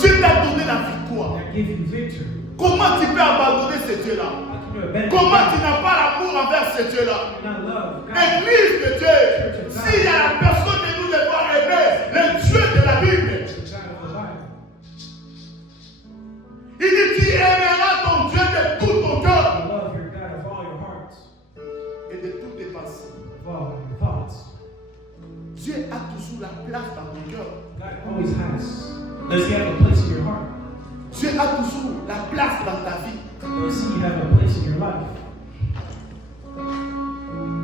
Dieu t'a donné la victoire. God gave you victory. Comment tu peux abandonner ce Dieu-là? How can you abandon Comment tu God? n'as pas l'amour envers ce Dieu-là? You not love God. Église de Dieu, s'il y a la personne que nous devons aimer, le Dieu de la Bible, The God of the Bible. il dit tu aimeras ton Dieu de tout ton cœur You love your God of all your hearts, et de toutes tes pensées. of all your thoughts. Dieu a toujours la place dans ton cœur. God always has. Does He have a place in your heart? Dieu a toujours la place dans ta vie. Does He have a place in your life?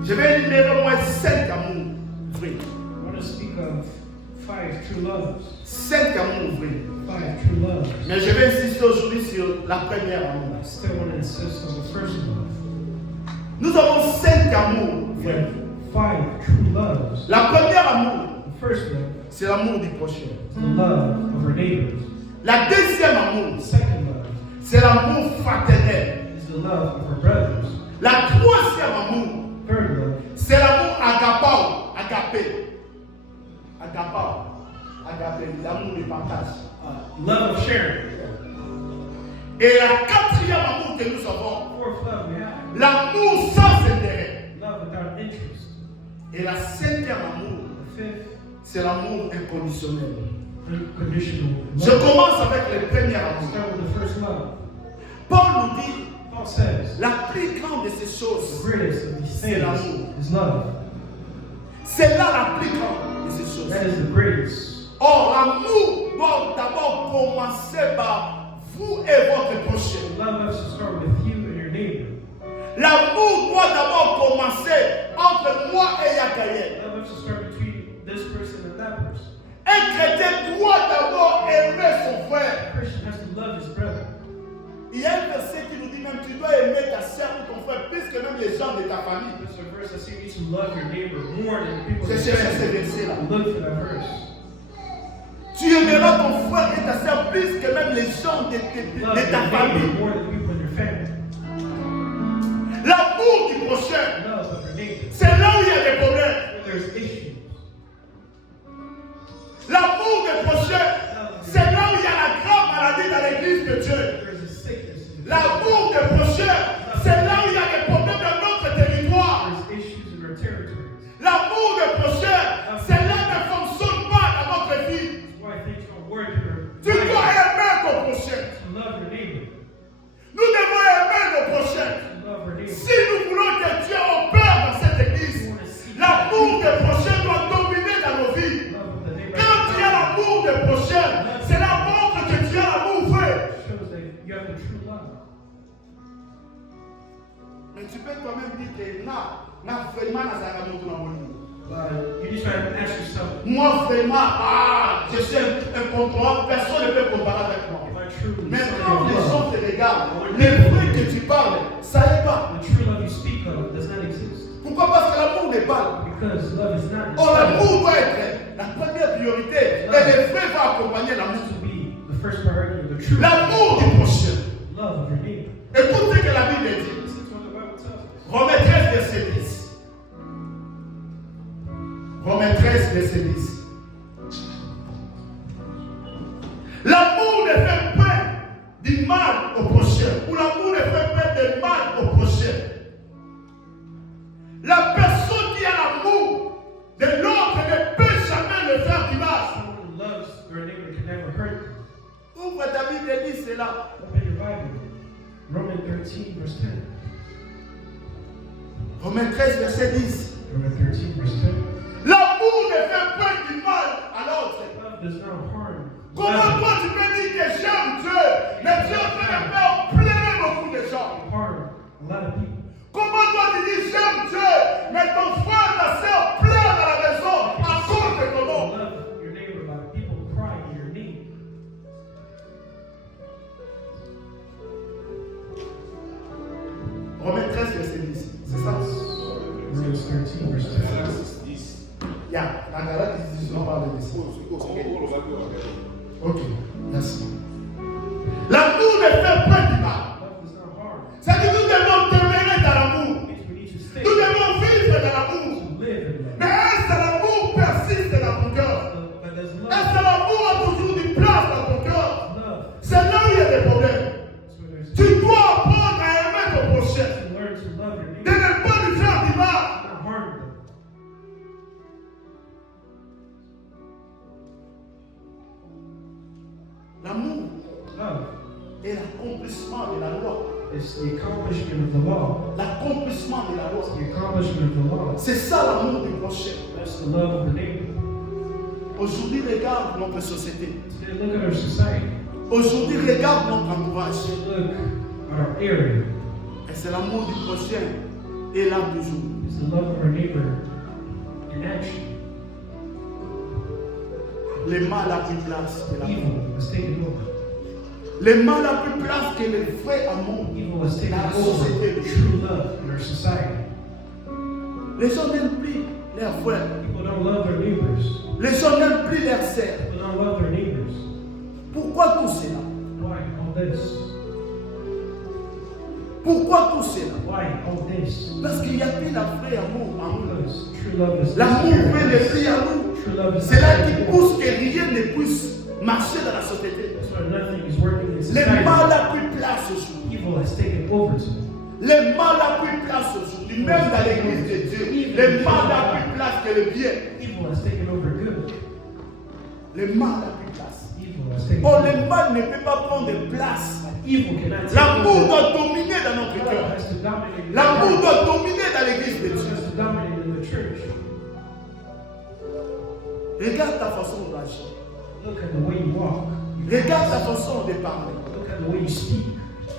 Je vais énumérer au moins 5 amours vrais. I want to speak of 5 true loves. 5 amours vrais. 5 true loves. Mais je vais insister aujourd'hui sur la première amour. I still want to insist on the first love. Nous avons 5 amours We vrais. have 5 true loves. La première amour, The first love c'est l'amour du prochain. is the love of our neighbors. La deuxième amour, The second love c'est l'amour fraternel. is the love of our brothers. La troisième amour, Third love c'est l'amour agapao, agapé. Agapao, agapé, l'amour du partage. love of sharing. Et la quatrième amour que nous avons, Fourth love we have l'amour sans intérêt. love without interest. Et la cinquième amour, The fifth, c'est l'amour inconditionnel. unconditional Je love. commence avec le premier amour. Start with the first love. Paul nous dit, Paul says la plus grande de ces the choses, greatest of these c'est things l'amour. is love. C'est là la plus grande de ces choses. That is the greatest. Or, l'amour doit d'abord commencer par vous et votre prochain. Love has to start with you and your neighbor. L'amour doit d'abord commencer entre moi et Yakaye. Love has to start between this person and that person. Un chrétien doit d'abord aimer son frère. A Christian has to love his brother. Il y a un verset qui nous dit même tu dois aimer ta sœur ou ton frère plus que même les gens de ta famille. There's a verse that says you need to love your neighbor more than the people in Je your cherche ce family. verset-là. Look for that verse. Tu aimeras ton frère et ta sœur plus que même les gens de Love ta your famille. neighbor more than the people in your family. L'amour du prochain, Love of your neighbor. c'est là où il y a des problèmes. There's issues. L'amour du prochain, c'est là où il y a la grande maladie dans l'église de Dieu. There's a sickness. L'amour du prochain, c'est là où il y a des problèmes dans notre territoire. There's issues in our territories. L'amour du prochain, c'est là ne fonctionne pas dans notre vie. That's why things don't work in our Tu dois life. aimer ton prochain. To love your neighbor. Nous devons aimer nos prochains. na vraiment nazalaka moto na molimo. You just try to ask yourself, Moi vraiment, je suis incontrôlable, personne ne peut comparer avec moi. am I truly Mais something quand of les love? gens te regardent, les fruits que tu parles, ça n'est pas. The true love you speak of does not exist. Pourquoi? Parce que l'amour n'est pas. Because love is not. Or l'amour doit être la première priorité. Et les fruits vont accompagner l'amour. to be the first priority of the true L'amour du prochain. love of your neighbor. Écoute ce que la Bible dit. Listen to what the Bible tells us. Romains 13, verset 10. Romains 13, verset 10. L'amour ne fait pas du mal au prochain. Ou l'amour ne fait pas de mal au prochain. La personne qui a l'amour de l'autre ne peut jamais le faire du mal. Someone who loves their neighbor can never hurt them. Ouvre ta Bible et dis cela. Open your Bible. Romans 13, verse 10. Romains 13, verset 10. Romans 13, verse 10. L'amour ne fait pas du mal à l'autre. Love does not harm. Comment toi tu peux dire que j'aime Dieu, mais Dieu fait le faire pleurer beaucoup de gens? Harm a lot of people. Comment toi tu dis j'aime Dieu, mais ton frère, ta soeur pleure à la maison à cause de ton nom? Love your neighbor, a lot of people cry in your need. Romains 13, verset 10. C'est ça? Romans 13, verse 10. Ya, la Galate 18, on parle de ça. Ok, merci. L'amour ne fait pas du mal. Love does not harm. C'est-à-dire que nous devons demeurer dans l'amour. It means we need to stay Nous devons vivre dans l'amour. to live in love. Mais est-ce que l'amour persiste dans ton cœur? But does Est-ce que love, l'amour a toujours du place dans ton cœur? love, C'est là où il y a des problèmes. that's where there's Tu dois apprendre à aimer ton prochain. to learn to love your De neighbor, ne pas lui faire du mal. not harm them. L'amour Love est l'accomplissement de la loi. is the accomplishment of the law. L'accomplissement de la loi. It's the accomplishment of the law. C'est ça l'amour du prochain. That's the love of the neighbor. Aujourd'hui, regarde notre société. Today, look at our society. Aujourd'hui, regarde notre entourage. Look at our area. Et c'est l'amour du prochain et l'âme du jour. It's the love of our neighbor in action. Le mal a pris place que l'amour. Evil has taken over. Le mal a pris place que le vrai amour. Evil has taken La over société. true love in our society. Les gens n'aiment plus leurs frères. People don't love their neighbors. Les gens n'aiment plus leurs sœurs. People don't love their neighbors. Pourquoi tout cela? Why all this? Pourquoi tout cela? Why all this? Parce qu'il n'y a plus la vraie amour en nous. Because true love is L'amour vrai n'est plus en nous. True love is C'est là qui pousse que rien ne puisse marcher dans la société. That's why nothing is working in Le society. mal a pris place aujourd'hui. Evil has taken over to them. Le mal a pris place aujourd'hui, même dans l'église de Dieu. Le mal a pris place que le bien. Evil has taken over good. Le mal a pris place. Evil has taken Oh, over. le mal ne peut pas prendre place. Evil cannot take L'amour over. doit dominer dans notre Love cœur. has to dominate in the L'amour church. doit dominer dans l'église de Love Dieu. has to dominate in the church. Regarde ta façon d'agir. Look at the way you walk. Regarde ta façon de parler. Look at the way you speak.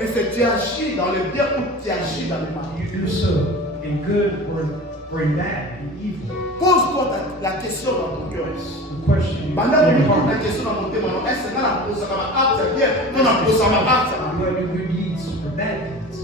Et c'est tu agis dans le bien ou tu agis dans le mal. You do so in good or in bad, in evil. Pose-toi la question dans ton cœur. The question Pendant que in tu your poses la heart. question dans mon témoin, est-ce que la pose à ma acte bien? Non, la pose à ma acte. Do I do good deeds or bad deeds?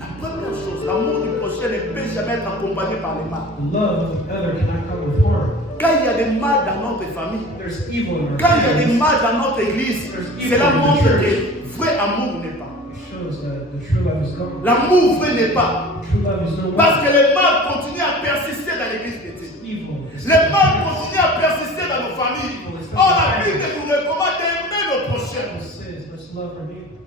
La première chose, l'amour du prochain ne peut jamais être accompagné par le mal. The love of the other cannot come with harm. Quand il y a des mal dans notre famille, There's evil in our quand il y a des families. mal dans notre église, cela montre que vrai amour n'est pas. It shows that the true love is gone. L'amour vrai n'est pas. True love is no Parce more. que le mal continue à persister dans l'église de Dieu. Evil is Le mal continue à persister dans nos familles. Or, la Bible nous recommande d'aimer nos prochains. Bible says, let's love our neighbors.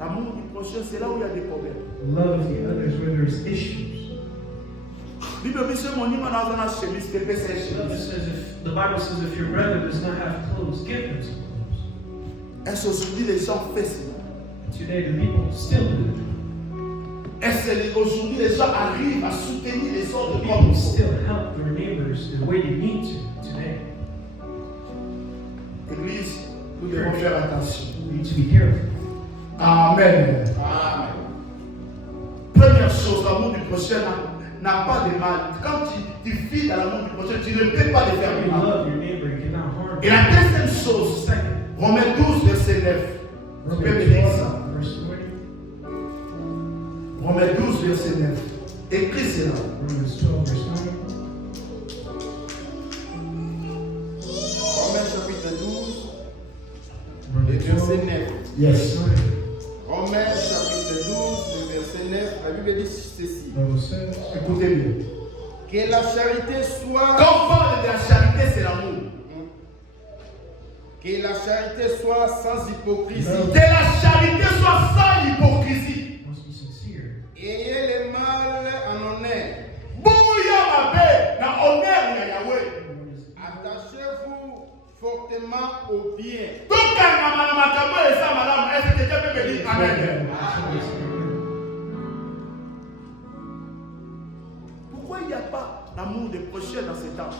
L'amour du prochain, c'est là où il y a des problèmes. Love of the others where there's issues. Bible dit ce mon nom dans une chemise, c'est pas cette The chemise. Bible says if your brother does not have clothes, give him some clothes. Est-ce qu'aujourd'hui les gens font cela? Today the people still do it. Est-ce qu'aujourd'hui les gens arrivent à soutenir les autres comme People il faut? still help their neighbors the way they need to today. Église, nous devons faire attention. We need to be careful. Amen. Amen. Première chose, l'amour du prochain n'a pas de mal. Quand tu vis dans l'amour du prochain, tu ne peux pas le faire You du mal. love your neighbor, you cannot harm Et la deuxième chose, Romains 12, verset 9. Tu peux me dire ça? verse 20. Romains 12, verset 9. Écris cela. Romans 12, verse 20. Romains chapitre 12, le Romans verset 12, 9. Yes. Romains chapitre 12, le verset 9. La Bible dit ceci. Bible says, Écoutez bien. Que la charité soit. Quand on parle de la charité, c'est l'amour. Que la charité soit sans hypocrisie. Que la charité soit sans hypocrisie. must be sincere. Ayez le mal en honneur. Bouya mabe na honneur ya Yahweh. Attachez-vous fortement au bien. Donc quand on a makambo et ça madame, est-ce que quelqu'un peut me dire amen? Pourquoi il n'y a pas l'amour des prochains dans ces temps?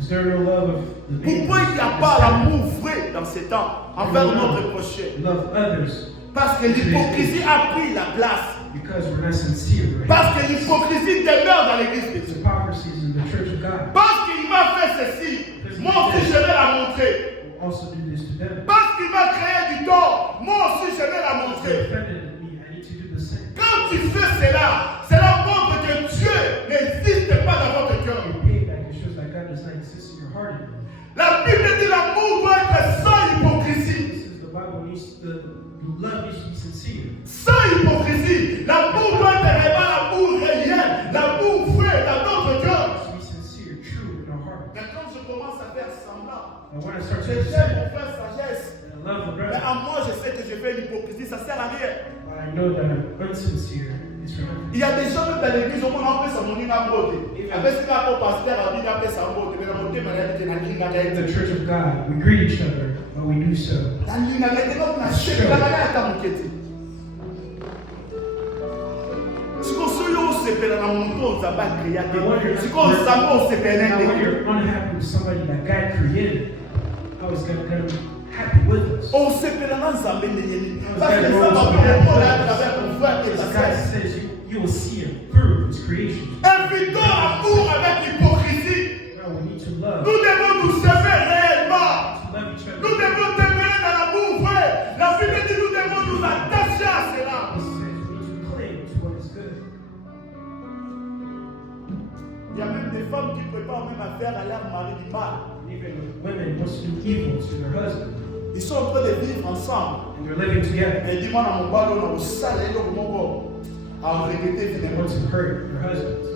Is there no love of the neighbor? Pourquoi il n'y a pas l'amour vrai dans ces temps envers notre prochain? Love others Parce que l'hypocrisie a pris la place. because we're not sincere, right? Parce que l'hypocrisie demeure dans l'église de Dieu. Hypocrisy is in the church of God. Parce qu'il m'a fait ceci, moi aussi je vais la montrer. We'll also do this to them. Parce qu'il m'a créé du tort, moi aussi je vais la They montrer. offended me, I need to do the same. Quand tu fais cela montre que Dieu n'existe pas dans votre cœur. You pay back, it shows that God does not exist in your heart anymore. La Bible dit l'amour doit être sans hypocrisie. This is the Bible needs the love needs to be sincere. Sans hypocrisie. L'amour doit être vraiment l'amour réel, l'amour vrai dans notre It cœur. needs to be sincere, true in our heart. Mais quand je commence à faire semblant, And when I start to j'aime mon frère sagesse. and I love the Mais brother, à moi, je sais que je fais l'hypocrisie, ça sert à rien. but I know that I'm unsincere. It's for nothing. Il y a des gens même dans l'église, on appelle ça mon inambote. Avec ce qu'on appelle pasteur, on appelle ça mbote. Mais la montée, mais la dit, In the church of God, we greet each other, but we do so. la linga non na sheke la la ta muketi. Siko suyo sepela na muntu nzamba créateur. Siko nzamba sepela Now, when ndenge. you're unhappy with somebody that God created, how is God going to be happy with us? On sepela na nzamba ndenge ni. Parce que ça va pas à travers ton frère et ta Because God sœur. says you will see Him through His creation. Invitons l'amour avec hypocrisie. Now, we need to love. Nous devons nous aimer réellement. To love each Nous other. devons demeurer dans l'amour vrai. La Bible dit nous devons nous attacher à cela. He says we need to cling to what is good. Il y a même des femmes qui préparent même à faire à leur mari du mal. And even women want to do evil to their husband, Ils sont en train de vivre ensemble. and they're living together. Mais dis-moi dans mon bal, on a au sale et donc mon corps. À regretter They finalement. want to hurt their husbands.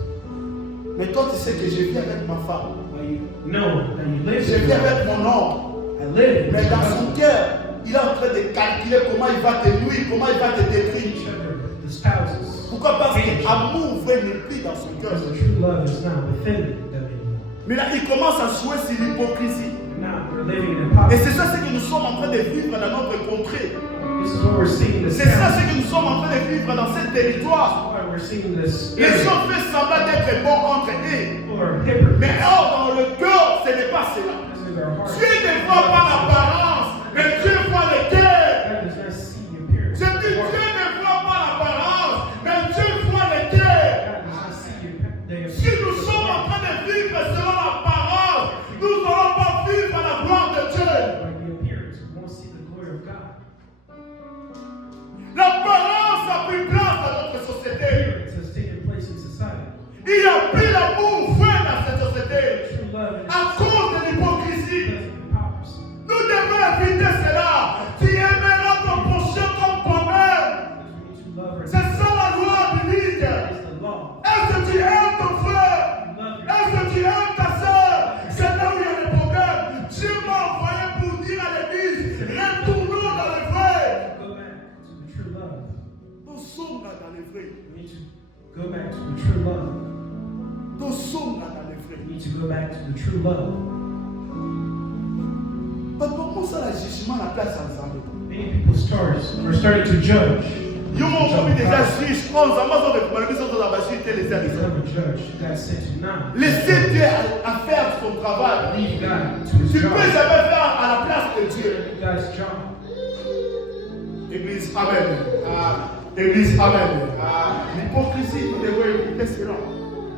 Mais toi, tu sais que je vis avec ma femme. But you know that you live Je with vis them. avec mon homme. I live Mais with dans your son husband. cœur, il est en train de calculer comment il va te nuire, comment il va te Each détruire. other, the spouses. Pourquoi? Parce que Hate each other. l'amour vrai n'est plus dans son cœur. Because the true love is not within them anymore. Mais là, il commence à jouer sur l'hypocrisie. Now we're living in Et hypocrisy. c'est ça ce que nous sommes en train de vivre dans notre contrée. This is what we're seeing in this C'est ça town. ce que nous sommes en train de vivre dans ce territoire. Why we're seeing this. Les People gens font semblant d'être bons entre eux. are hypocrites. Mais or, dans le cœur, ce n'est pas cela. Because in their heart, Dieu ne voit pas l'apparence, mais Dieu voit le cœur. God does not see the appearance. Je dis, Dieu ne voit pas l'apparence, mais Dieu voit le cœur. God does not see the Si nous sommes en train de vivre selon l'apparence, nous n'allons pas vivre à la gloire de Dieu. by the appearance. We won't see the glory of God. L'apparence a pris place dans notre société. Appearance has taken place in society. Il n'y a plus l'amour vrai dans cette société True love is à cause de l'hypocrisie. because of hypocrisy. Nous devons éviter cela. Tu aimeras ton prochain comme toi-même. Because we need to love our C'est ça la loi biblique. That is the law. Est-ce que tu aimes ton frère? Est-ce que tu aimes ta soeur? C'est là où il y a le problème. Dieu m'a envoyé pour dire à l'église, retournons dans le vrai. Go back to the true love. Nous sommes là dans le vrai. We need to go back to the true love. Nous sommes là dans le vrai. We need to go back to the true love. Parce que comment ça, le jugement, la place ensemble? Many people are starting to judge. Yo, mon famille déjà juge, 11 ans, moi, je vais me dans la machine, les Become amis. a judge. God said to not Laissez Dieu à faire son travail. leave God to his Tu ne peux job. jamais faire à la place de Dieu. God's job. Église, Amen. Église, Amen. L'hypocrisie, nous devons éviter cela.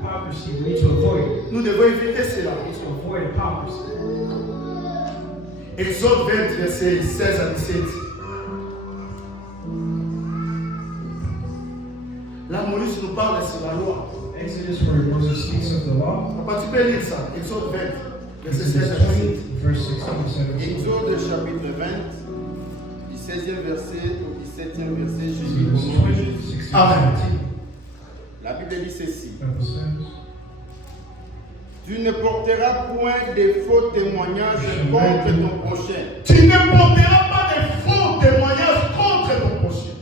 Hypocrisy, we need to avoid it. Nous devons éviter cela. We need to avoid hypocrisy. Exode 20, versets 16 à 17. La Moïse nous parle sur la loi. Exodus, where Moses speaks of the law. Papa, tu peux lire ça. Exode 20, versets 16 à Exodus 17. 20, verse 16 to 17. Exode chapitre 20, du 16e verset au 17e verset Exodus jusqu'au 20, 16 to Amen. 17. La Bible dit ceci. Bible says, Tu ne porteras point de faux témoignages contre ton prochain. Tu ne porteras pas de faux témoignages contre ton prochain.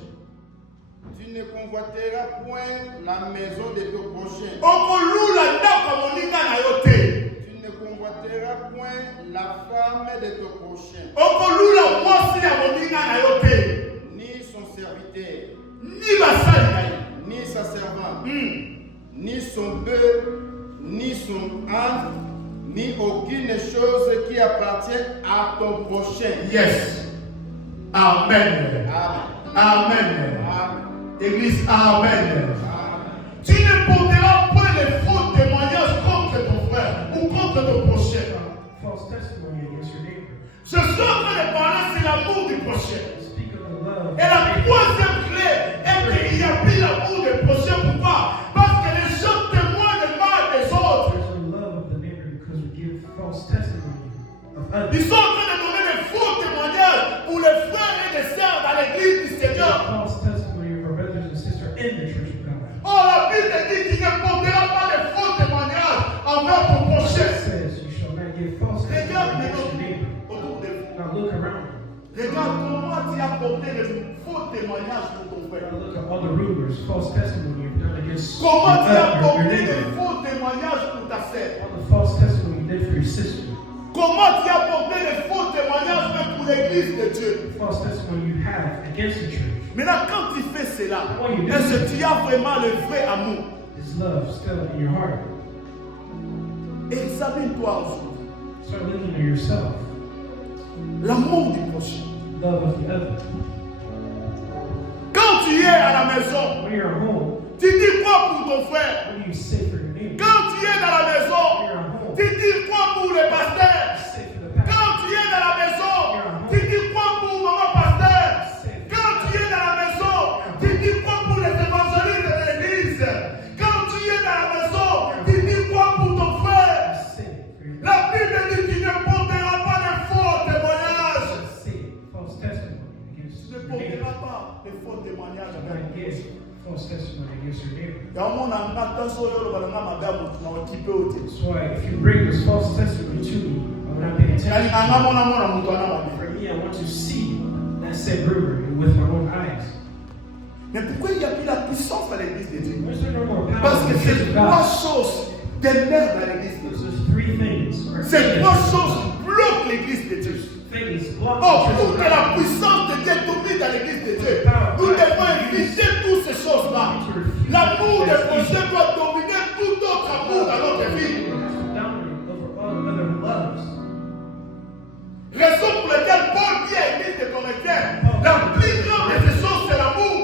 Tu ne convoiteras point la maison de ton prochain. Okolula ndako moninga na yo te. Tu ne convoiteras point la femme de ton prochain, Okolula mwasi ya moninga na yo te. ni son serviteur, Ni basali na ye. ni sa servante, ni son bœuf, ni son âne, ni aucune chose qui appartient à ton prochain. Yes. Amen. Amen. Amen. Amen. Église, Amen. Amen. Tu ne porteras point de faux témoignages contre ton frère ou contre ton prochain. false testimony against your neighbor. Je suis en train de parler, c'est l'amour du prochain. Speak of the love. Et la troisième clé est qu'il n'y a plus l'amour du prochain. Pourquoi? Parce que les gens témoignent le mal des autres. There's no love of the neighbor because we give false testimony of others. Ils sont en train de donner des faux témoignages pour les frères et les sœurs dans l'église du Seigneur. False testimony of our brothers and sisters in the church of God. Oh, la Bible dit qu'il ne portera pas de faux témoignages envers ton It prochain. says you shall not give false Regarde testimony against your neighbor. autour de vous. Now look around. Regarde comment tu as porté les faux témoignages pour ton frère. Now look at all the rumors, false testimony you've done against Comment tu as your porté neighbor. les faux témoignages pour ta sœur. All the false testimony you did for your sister. Comment tu as porté les faux témoignages même pour l'église de Dieu. The false testimony you have against the church. Maintenant, quand tu fais cela, est-ce que tu as vraiment le vrai amour? Is love still in your heart? Examine-toi aujourd'hui. Start looking at yourself. L'amour du prochain. Love of the other. Quand tu es à la maison, When you're at home, tu dis quoi pour ton frère? what do you say for your neighbor? Quand tu es dans la maison, tu dis quoi pour le pasteur? Say for the pastor. Quand tu es dans la maison, tu dis quoi pour maman pasteur? Quand tu es dans la maison, tu dis quoi pour les évangélistes de l'église? Quand tu es dans la maison, tu dis quoi pour ton frère? Say for your La Bible dit qu'il ne portera pas de faux témoignages. say false testimony against Tu ne your neighbor. porteras pas de faux témoignages Do avec not give false testimony against your neighbor. That's why if you bring this false testimony to me, I will not pay attention. For me, I want to see that said rumor with my own eyes. Mais pourquoi il n'y a plus la puissance dans l'église de Dieu? Why is there no more power Parce in que the church ces of trois God? choses demeurent dans l'église de Because Dieu. those three things are Ces trois things choses bloquent l'église de Dieu. block Oh, the church pour of que la God. puissance de Dieu domine dans l'église de Dieu, nous devons éviter toutes ces choses-là. L'amour des prochains doit dominer tout autre amour dans notre vie. Dominate over all other loves. Raison pour laquelle Paul dit à l'église de Corinthiens, la plus grande de ces choses, c'est l'amour.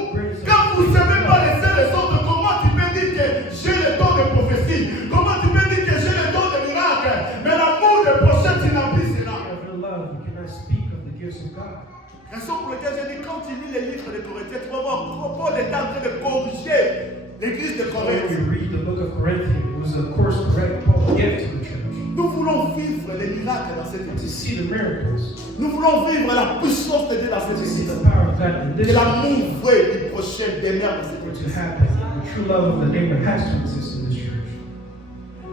Quand vous ne savez pas laisser les autres, comment tu peux dire que j'ai le don de prophétie? Comment tu peux dire que j'ai le don de miracle? Mais l'amour des prochains, tu n'as plus cela. Of the love, you cannot speak of the gifts of God. Raison pour laquelle j'ai dit, quand tu lis les livres de Corinthiens, tu vas voir Paul est en train de corriger l'église de When Corinthe. we read the book of Corinthians, it was of course correct Paul's gift to the church. Nous voulons vivre les miracles dans cette To église. see the miracles, Nous voulons vivre la puissance de Dieu dans cette to see église. the power of God in Que this church, l'amour vrai du prochain demeure dans cette for it to église. happen. The true love of the neighbor has to exist in this church.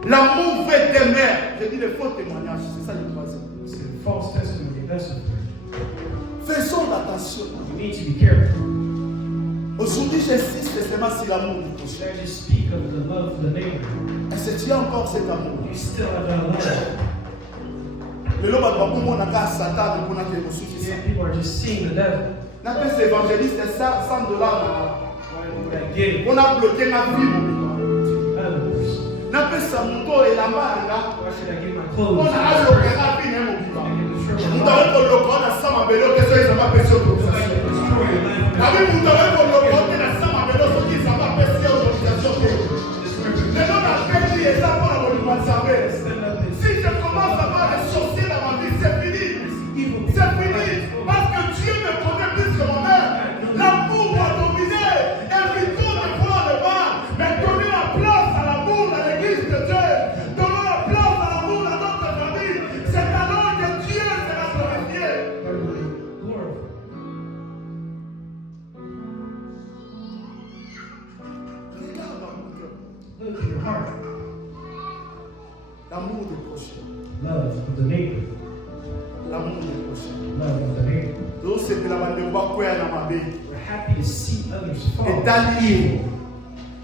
L'amour vrai demeure. Je dis les faux témoignages, c'est ça le troisième. It's the false testimony, that's the third. Faisons attention. You need to be careful. Aujourd'hui, j'insiste seulement sur l'amour du prochain. Should I just speak of the love of the neighbor? Est-ce que tu as encore cet amour? You still have that love. Le loba de Bakoumou n'a qu'à Satan pour que vous soutiez ça. Yeah, people are just seeing the devil. N'a pas cet évangéliste, c'est $100. Why would I give On a bloqué ma vie, mon bébé. to others? N'a pas sa moto et la main. Why should I give my On clothes? a bloqué ma vie, mon bébé. I can destroy Nous my avons life. bloqué, on a ça, ma belle, que ça, ils ont pas besoin de Like ça. destroy destroy your life. Avec vous avez pour le côté la somme avec l'autre qui s'en va passer aux organisations. Les gens appellent et ça pour la volume de savoir. Si je commence à voir les sorciers dans ma vie, c'est fini. C'est fini. Parce que Dieu me connaît plus que moi-même. L'amour va dominer. Évitons de voir le mal. Mais donnez la place à l'amour dans l'église de Dieu. Donnez la place à l'amour dans notre famille. C'est alors que Dieu sera glorifié. Regarde dans mon cœur. Look at your heart. L'amour du prochain. Love of the neighbor. L'amour du prochain. Love of the neighbor. Donc c'est de la manière dont We're happy to see others fall. et d'allier.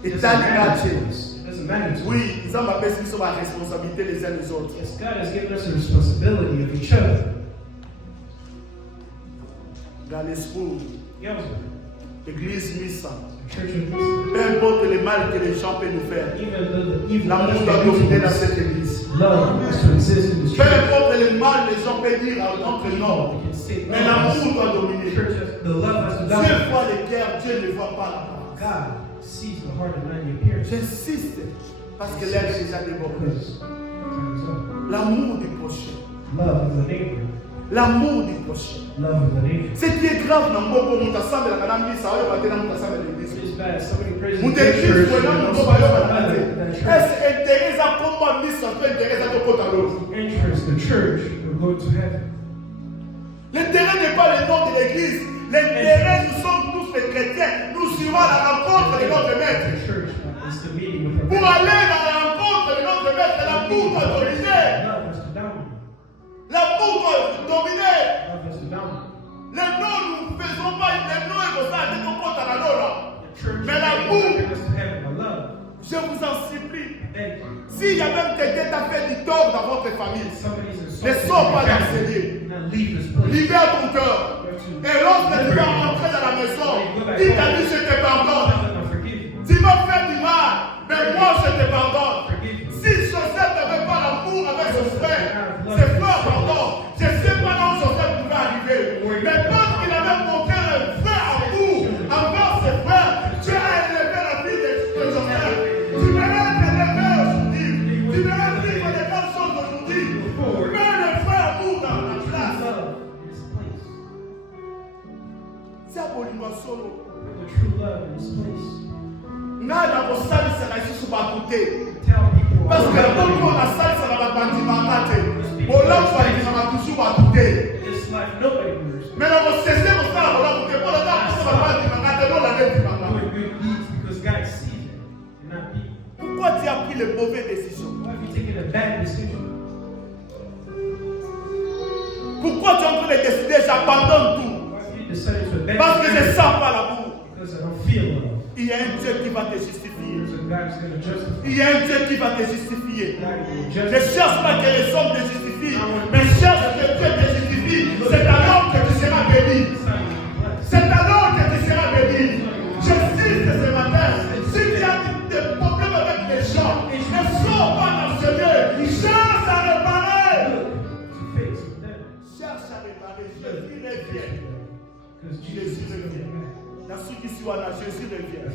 Et It doesn't d'allier. matter to us. It doesn't matter to us. Oui, ils ont appelé ça la responsabilité les uns les autres. Yes, God has given us a responsibility of each other. Dans l'esprit, Galesburg, l'église Missa, the church of Misa. peu importe le mal que les gens peuvent nous faire, Even though the evil l'amour doit dominer dans cette église. love has to exist in this Peu church. importe le mal que les gens peuvent dire entre nous, We can say mais l'amour doit dominer. the love has to Dieu dominate. voit les cœurs, Dieu ne voit pas la part. God sees the heart and not the appearance. J'insiste parce que l'air est déjà débordé. Because time's up. L'amour du prochain. Love of the neighbor. L'amour du prochain. Love of the neighbor. Ce qui est grave dans mon monde, ça me l'a mis, ça va être dans l'église. It's bad. Somebody prays in Mon the église, church. voilà, and mon also combat, that church. est-ce intérêt à comment mis ça fait intérêt à ton pote à l'autre? Entrance the church, we're going to heaven. L'intérêt n'est pas le nom de l'église. L'intérêt, nous sommes tous les chrétiens. Nous suivons la rencontre de notre maître. The church is the meeting with our Pour aller dans la rencontre de notre maître, l'amour doit dominer. Love has to dominate. L'amour doit dominer. Love has to dominate. Les noms, nous ne faisons pas les noms et comme ça, dès qu'on compte à la loi. The church Mais is l'amour, bring us to heaven by love. je vous en supplie. Thank you. S'il y a même quelqu'un qui a fait du tort dans votre famille, Somebody's ne insulted. sors pas your dans family. ce lieu. Now leave this place. Libère ton cœur. Et lorsque tu vas rentrer dans la maison, dis ta vie, je te pardonne. Tell them I forgive you. Tu m'as fait du mal, mais moi je te pardonne. Forgive you. Si Joseph n'avait pas l'amour avec son frère, ses frères, pardon, je ne sais pas où Joseph pouvait arriver. Mais parce qu'il avait montré un vrai amour envers ses frères, Dieu a élevé la vie de Joseph. Tu mérites d'élever aujourd'hui. Tu mérites vivre des grandes choses aujourd'hui. Mets le vrai amour dans la place. Love in this place. C'est abolimant solo. The true love in this place. Nada kosalisaka lisusu bakute. Tell people. Parce que beaucoup on a salisaka babandimaka te. Bolamu bandimaka toujours bakute. In this life, nobody will respect. Mais na kosese kosala bolamu te. Mpo naza kosa babandimaka te lola ndendimaka. Doing good deeds because God sees it and not people. Pourquoi tu as pris les mauvaises décisions? Why have you taken a bad decision? Pourquoi tu es en train de décider j'abandonne tout? Why have you decided to abandon Parce que je ne everything? sens pas l'amour. Because I don't feel love. Il y a un Dieu qui va te justifier. So God is going to justify. Il y a un Dieu qui va te justifier. God will Ne justify. cherche pas que les hommes te justifient, mais cherche que Dieu te justifie. C'est alors que tu seras béni. C'est alors que tu seras béni. Je cite ce matin, si tu as des problèmes avec les gens, ne sors pas dans ce lieu. Cherche à réparer. Cherche à réparer. Jésus revient. Jésus revient. Dans ceux qui sont là, Jésus revient.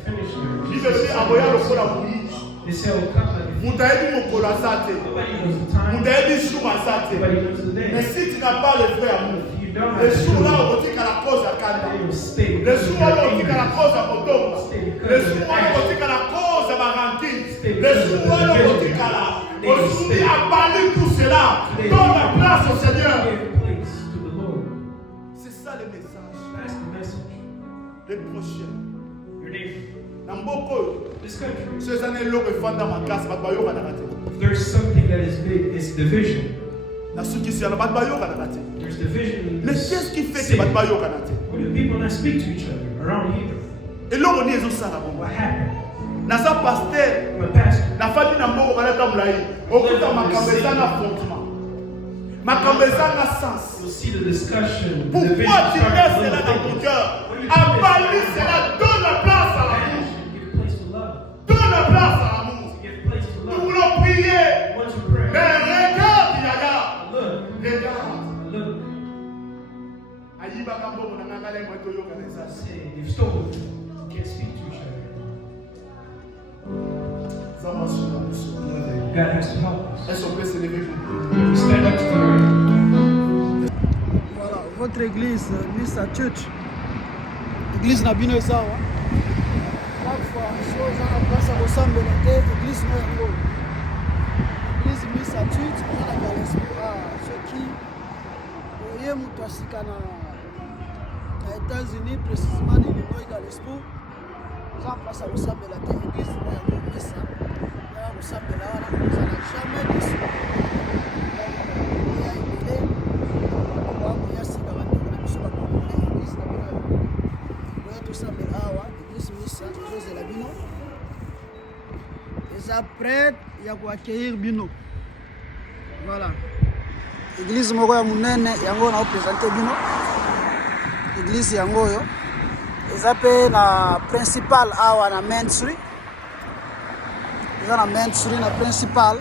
Il veut dire, envoyer le fond à mourir. They say, oh, come like this. Mutaebi mokolo asate. Nobody knows the time. Mutaebi jour asate. Nobody knows the Mais day. si tu n'as pas le vrai amour, You don't le have jour to. là où tu as la cause à Kanda, They will stay. le jour là où tu as la cause à Kotomba, le jour là où tu as la cause à Baranki, le jour là où tu as la. Aujourd'hui, abandonne tout cela. Donne la place au Seigneur. Give place to the Lord. C'est ça le message. That's the message. Les prochains. Your neighbor. Dans beaucoup, This country. ces années là, ils font dans ma classe, Batbayo Kanakate. If there's something that is big, it's division. Dans ceux qui sont là, Batbayo Kanakate. There's division in Mais this qu'est-ce qui fait que city. Batbayo Kanakate? When do people not speak to each other around here? Et là, on est aux Sarabons. What happened? Naza pasteur. I'm a pastor. Na fandi na mboko balata mulai okuta makambo ezanga fondement makambo ezanga sens. You'll see the discussion. The Pourquoi division tu starting laisses to cela dans ton look cœur? like- Abali cela, donne la place à l'amour. Give place to love. Donne la place à l'amour. Give place to Nous love. voulons prier, I want to pray. mais regarde Yaga, Look. regarde. Look. Ayiba kambo monanga ngale mweto yoka nesas. God has to help us. Est-ce qu'on peut se lever pour We stand up together. Voilà, votre église, Missa Church. Église na bino ezawa. Chaque fois, chose à la place à ressemble à l'église na yango. Église Missa Church, on a la l'esprit à ceux qui voyez mutasika na États-Unis, précisément dans l'Illinois dans l'esprit. On a place à ressemble à l'église na yango Missa. On ressemble là, on n'a jamais déçu. Prête à accueillir bino. Voilà. Église moko ya munene yango na présenter bino. Église yango yo. Ezape na principal awa na Main Street. Na Main Street na principal.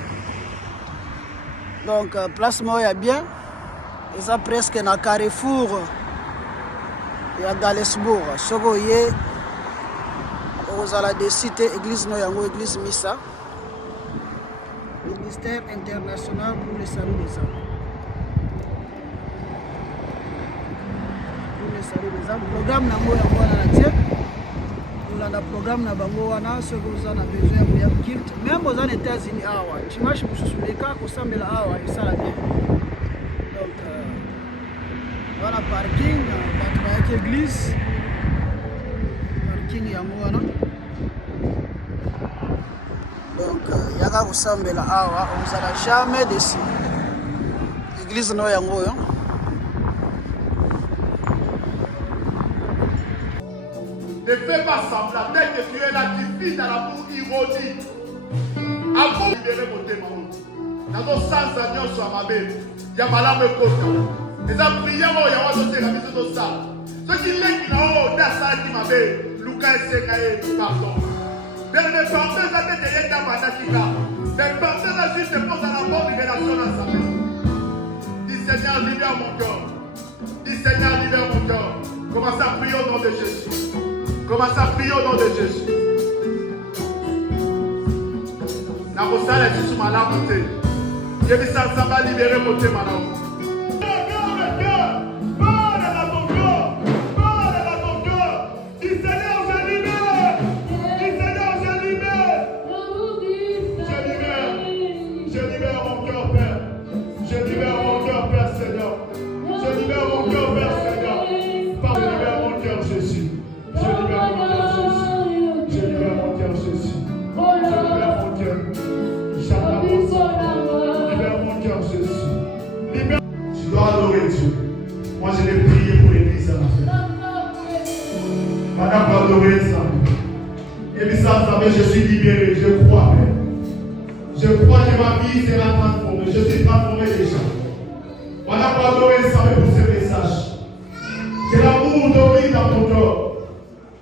Donc place moko ya bien. Eza presque na Carrefour ya Galesbourg. Soko ye ozala de cité église no yango église Missa. Ministère international pour le salut des âmes. Pour le salut des âmes. Programme na moya mwana na tie. Pour la programme na bango wana ceux qui ont besoin ya kilt. Même aux États-Unis awa. Dimanche mususu leka ko sambela awa isala bien. Donc voilà parking avec église. Parking ya mwana. Donc, yaga kusambela awa, on s'en a jamais déçu. Église no yango yo. Ne fais pas semblant, dès que tu es là, tu vis dans l'amour ironique. Amour libéré mon démon. Dans nos sens d'agneau sur ma bête, il y a malade de côté. Les prières, il y a un autre qui a mis sur ça. Ceux qui l'ont dans ça qui m'a fait, Lucas et Sekaye, pardon. Mais les pensées à tête de Yenda Manakika, les pensées à juste pour la bonne révélation à sa vie. Dis Seigneur, libère mon cœur. Dis Seigneur, libère mon cœur. Commence à prier au nom de Jésus. Commence à prier au nom de Jésus. La rosale est sous ma larme. Je vais ça va libérer mon thé, madame. Adorer Dieu. Moi je vais prier pour l'église à la fin. Madame va adorer ça. Et puis ça, je suis libéré, je crois. Je crois que ma vie sera transformée. Je suis transformé déjà. Madame va adorer ça pour ce message. Que l'amour domine dans ton corps.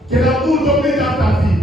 Que l'amour domine dans ta vie.